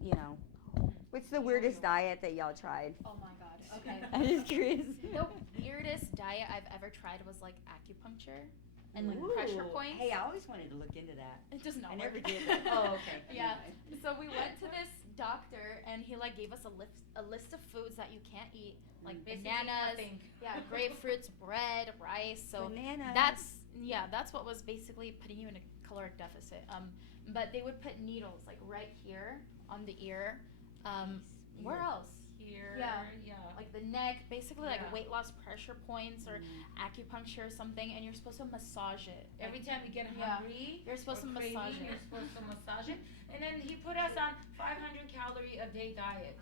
what's the weirdest diet that y'all tried? Oh my god. Okay. I'm just curious. The weirdest diet I've ever tried was like acupuncture and like pressure Ooh. points. Hey, I always wanted to look into that. It does not I work. never did that. Oh, okay. Yeah. So we went to this doctor and he like gave us a list of foods that you can't eat, like bananas, yeah, grapefruits, bread, rice. So Bananas. that's what was basically putting you in a caloric deficit. But they would put needles like right here on the ear. Where else? Here. Yeah. Yeah. Like the neck, basically like Yeah. weight loss pressure points or acupuncture or something, and you're supposed to massage it. Every time you get Yeah. hungry, You're supposed or to massage craving, it. you're supposed to massage it. And then he put us on 500 calorie a day diet.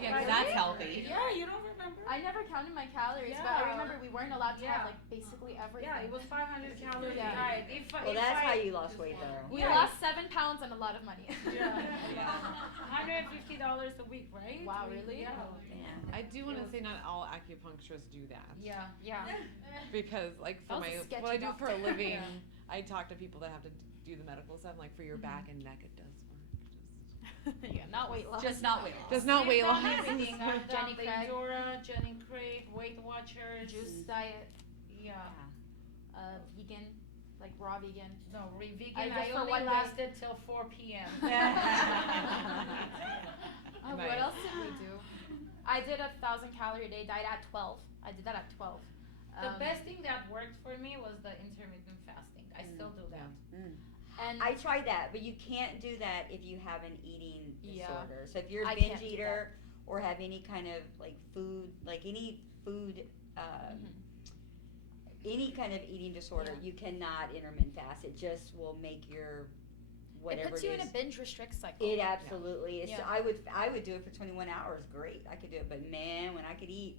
Yeah, 'cause that's healthy. Yeah, you don't remember? I never counted my calories, but Yeah. I remember we weren't allowed to have Yeah. like basically everything. Yeah, it was 500 calorie Yeah. diet. Well, that's how you lost weight, though. We Yeah. lost 7 pounds and a lot of money. $150 a week, right? Wow, really? Yeah. I do want to say not all acupuncturists do that. Yeah. Yeah. Because like for That was a my sketchy what I do for a doctor. living, Yeah. I talk to people that have to do the medical stuff. Like for your back and neck, it does work. Yeah, not weight loss. Just not weight loss. Just not weight We've done loss. everything. I've done Jenny Craig. Dora, Jenny Craig, Weight Watchers. Juice diet, Yeah. vegan, like raw vegan. No, vegan. I did I for only one day. lasted till 4 p.m. What Nice. else did we do? I did a 1,000-calorie a day diet at 12. I did that at 12. The best thing that worked for me was the intermittent fasting. I still do that. And I tried that, but you can't do that if you have an eating Yeah. disorder. So if you're a I binge can't do eater or have any kind of like food, like any food, any kind of eating disorder, Yeah. you cannot intermittent fast. It just will make your whatever it puts you in a binge restrict cycle. It absolutely is. Yeah. I would do it for 21 hours. Great, I could do it. But man, when I could eat,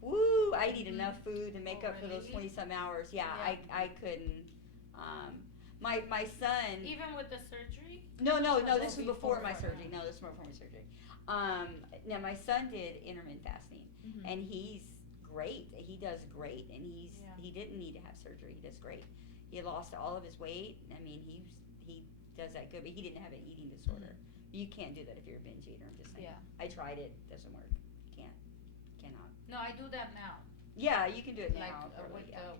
woo, I'd eat enough food to make up for those Already? 20 some hours. Yeah, Yeah. I couldn't. My son. Even with the surgery? No, Oh, this was before my before, surgery. No, this was before my surgery. Now my son did intermittent fasting, Mhm. and he's great. He does great, and Yeah. he didn't need to have surgery. He does great. He lost all of his weight. I mean, he does that good, but he didn't have an eating disorder. You can't do that if you're a binge eater. I'm just saying. Yeah. I tried it. Doesn't work. Cannot. No, I do that now. Yeah, you can do it Like now.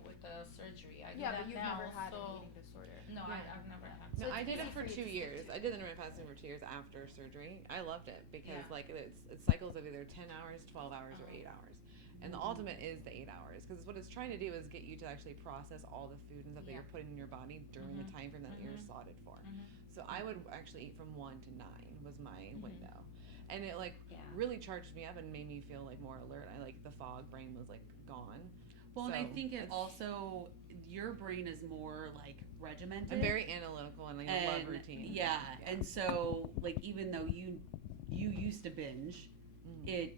with the surgery. I do Yeah, that but you've now. never had so an eating disorder. No, Yeah. I've never had. No, So I it's did easy it for for you to 2 just years. I did intermittent fasting for 2 years after surgery. I loved it because Yeah. like it's cycles of either 10 hours, 12 hours, or 8 hours. And the ultimate is the 8 hours because what it's trying to do is get you to actually process all the food and stuff that Yeah. you're putting in your body during the time frame that you're slotted for. So I would actually eat from 1 to 9 was my window. And it like Yeah. really charged me up and made me feel like more alert. I like the fog brain was like gone. Well, and I So think it it's- also, your brain is more like regimented. I'm very analytical and I love routine. Yeah, and so like even though you used to binge, Mhm. it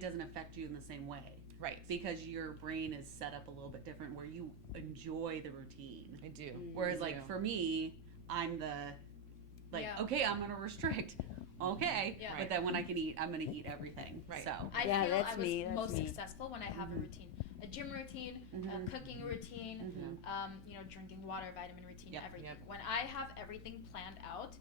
doesn't affect you in the same way Right. because your brain is set up a little bit different where you enjoy the routine. I do. Whereas I like do. for me, I'm the like Yeah. okay, I'm gonna restrict. Okay, Yeah. but then when I can eat, I'm gonna eat everything. Right. So I Yeah, feel that's I was me, that's most me. successful when I have a routine, a gym routine, a Mhm. cooking routine, drinking water, vitamin routine, Yep. everything. Yep. When I have everything planned out,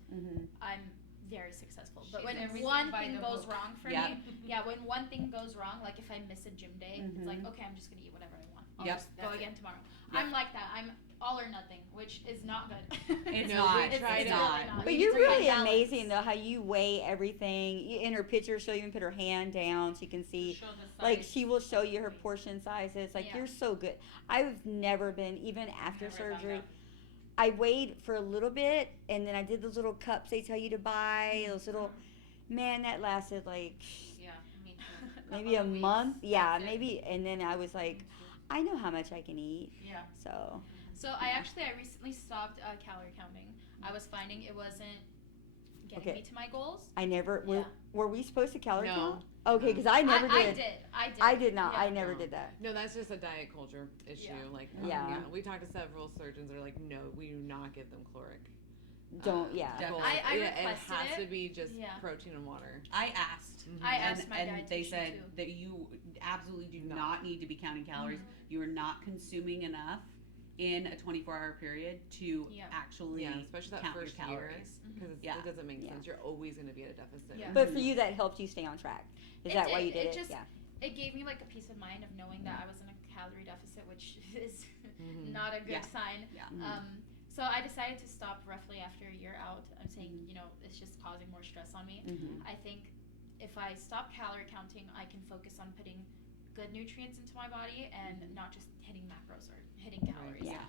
I'm very successful. But She's when everything one by thing the goes book. wrong for Yep. me, yeah, when one thing goes wrong, like if I miss a gym day, it's like, Mhm. okay, I'm just gonna eat whatever I want. I'll Yep. just go That's it. again tomorrow. Yep. I'm like that. I'm all or nothing, which is not good. It's No, not. we It's tried it. not. really not. But You you're need to find really balance. amazing though how you weigh everything. In her picture, she'll even put her hand down so you can see. Show the Like size. she will show you her portion sizes. Like Yeah. you're so good. I've never been even after Never done surgery. that. I weighed for a little bit, and then I did those little cups they tell you to buy. Those little, man, that lasted like Yeah, me too. maybe a Couple of weeks. month. Yeah, That's it. maybe. And then I was like, I know how much I can eat. Yeah. So So I recently stopped calorie counting. I was finding it wasn't getting Okay. me to my goals. I never Yeah. were we supposed to calorie No. count? Okay, because I never I did. did. I did not. Yeah. I never No. did that. No, that's just a diet culture issue. Yeah. Like, Yeah. we talked to several surgeons. They're like, no, we do not give them caloric. Don't. Yeah. definitely. goals. I Yeah, it requested has it. to be just Yeah. protein and water. I asked. Mhm. I asked my and they dietitian, said too. that you absolutely do No. not need to be counting calories. You are not consuming enough in a 24-hour period to Yeah. actually Yeah, especially that count your first year, calories. because Yeah. it doesn't make Yeah. sense. You're always going to be at a deficit. Yeah. But for you, that helped you stay on track. Is It that why did. you did It it? just- Yeah. It gave me like a peace of mind of knowing that I was in a calorie deficit, which is Mhm. not a good Yeah. sign. Yeah. So I decided to stop roughly after a year out. I'm saying, it's just causing more stress on me. Mhm. I think if I stop calorie counting, I can focus on putting good nutrients into my body and not just hitting macros or hitting calories. Yeah.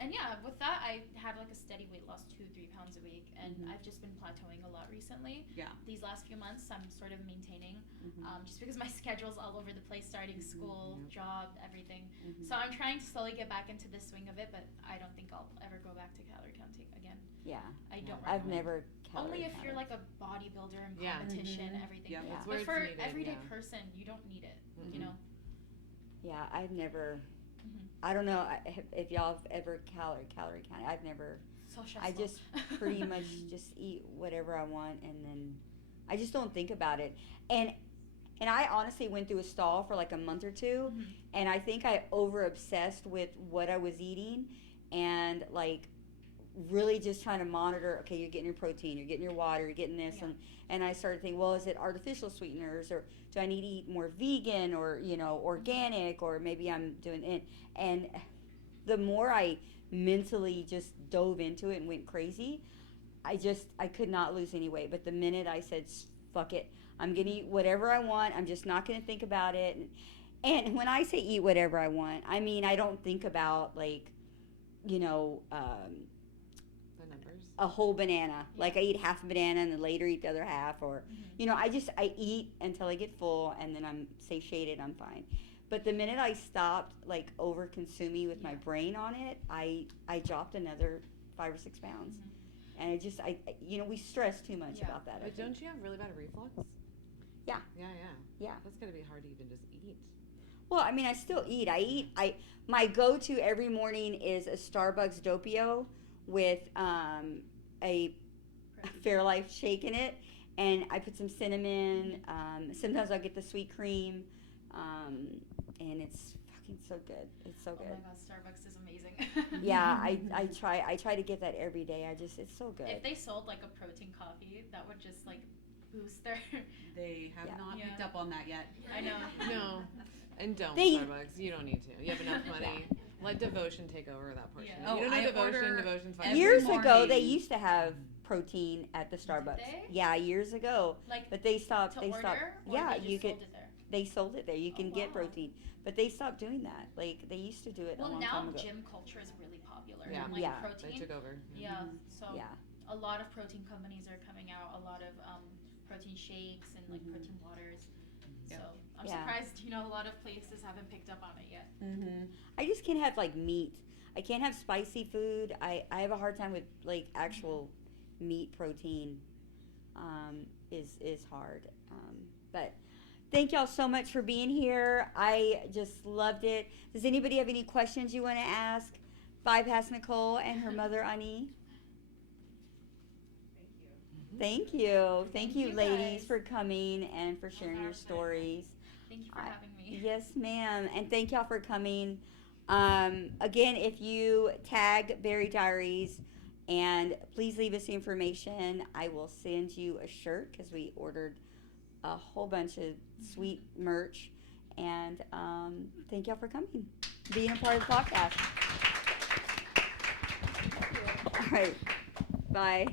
And yeah, with that, I had like a steady weight loss, 2-3 pounds a week, and Mhm. I've just been plateauing a lot recently. Yeah. These last few months, I'm sort of maintaining, Mhm. just because my schedule's all over the place, starting school, Yep. job, everything. Mhm. So I'm trying to slowly get back into the swing of it, but I don't think I'll ever go back to calorie counting again. Yeah. I don't. I've recommend. never. Only calorie if you're counted. like a bodybuilder in Yeah. competition, Mhm. everything. Yep. Yeah. It's where But it's for needed, everyday yeah. person, you don't need it. Mhm. You know. Yeah, I've never. Mhm. I don't know if y'all have ever calorie counted. I've never. So stressful. I just pretty much just eat whatever I want, and then I just don't think about it. And I honestly went through a stall for like a month or two, Mhm. and I think I over obsessed with what I was eating, and like really just trying to monitor, okay, you're getting your protein, you're getting your water, you're getting this. And I started thinking, well, is it artificial sweeteners, or do I need to eat more vegan, or, organic, or maybe I'm doing it. And the more I mentally just dove into it and went crazy, I could not lose any weight. But the minute I said, fuck it, I'm going to eat whatever I want, I'm just not going to think about it. And when I say eat whatever I want, I mean, I don't think about, like, The numbers. a whole banana. Like, I eat half a banana and then later eat the other half. Or, I eat until I get full, and then I'm satiated, I'm fine. But the minute I stopped, like, over consuming with my brain on it, I dropped another 5 or 6 pounds. And we stress too much about that. But don't you have really bad reflux? Yeah. Yeah. That's gotta be hard to even just eat. Well, I mean, I still eat. My go-to every morning is a Starbucks Doppio with a Fairlife shake in it, and I put some cinnamon. Sometimes I'll get the sweet cream, and it's fucking so good. It's so good. Oh my god, Starbucks is amazing. Yeah, I try to get that every day. It's so good. If they sold like a protein coffee, that would just like boost their. They have not picked up on that yet. I know. No. And don't They- Starbucks. You don't need to. You have enough money. Let devotion take over that portion. Yeah. You don't I need devotion. order Devotion's fine. every Years ago, morning. they used to have protein at the Starbucks. they? Yeah, years ago. Like But they stopped. to They order, stopped. or Yeah, they just you could. sold it there? They sold it there. You can get wow. protein, but they stopped doing that. Like, they used to do it a Well, long now time ago. gym culture is really popular. Yeah. And, like Yeah. They protein. took over. Yeah. So Yeah. a lot of protein companies are coming out. A lot of protein shakes and like protein waters. Yeah. So I'm Yeah. surprised, a lot of places haven't picked up on it yet. I just can't have, like, meat. I can't have spicy food. I have a hard time with, like, actual meat protein. Is hard. But thank y'all so much for being here. I just loved it. Does anybody have any questions you want to ask? Bypass Nicole and her mother, Ani. Thank you. Thank you, you, ladies, guys. for coming and for sharing your stories. Thank you for having me. Yes, ma'am. And thank y'all for coming. Again, if you tag BariDiaries, and please leave us the information, I will send you a shirt, because we ordered a whole bunch of sweet merch. And thank y'all for coming, being a part of the podcast. All right. Bye.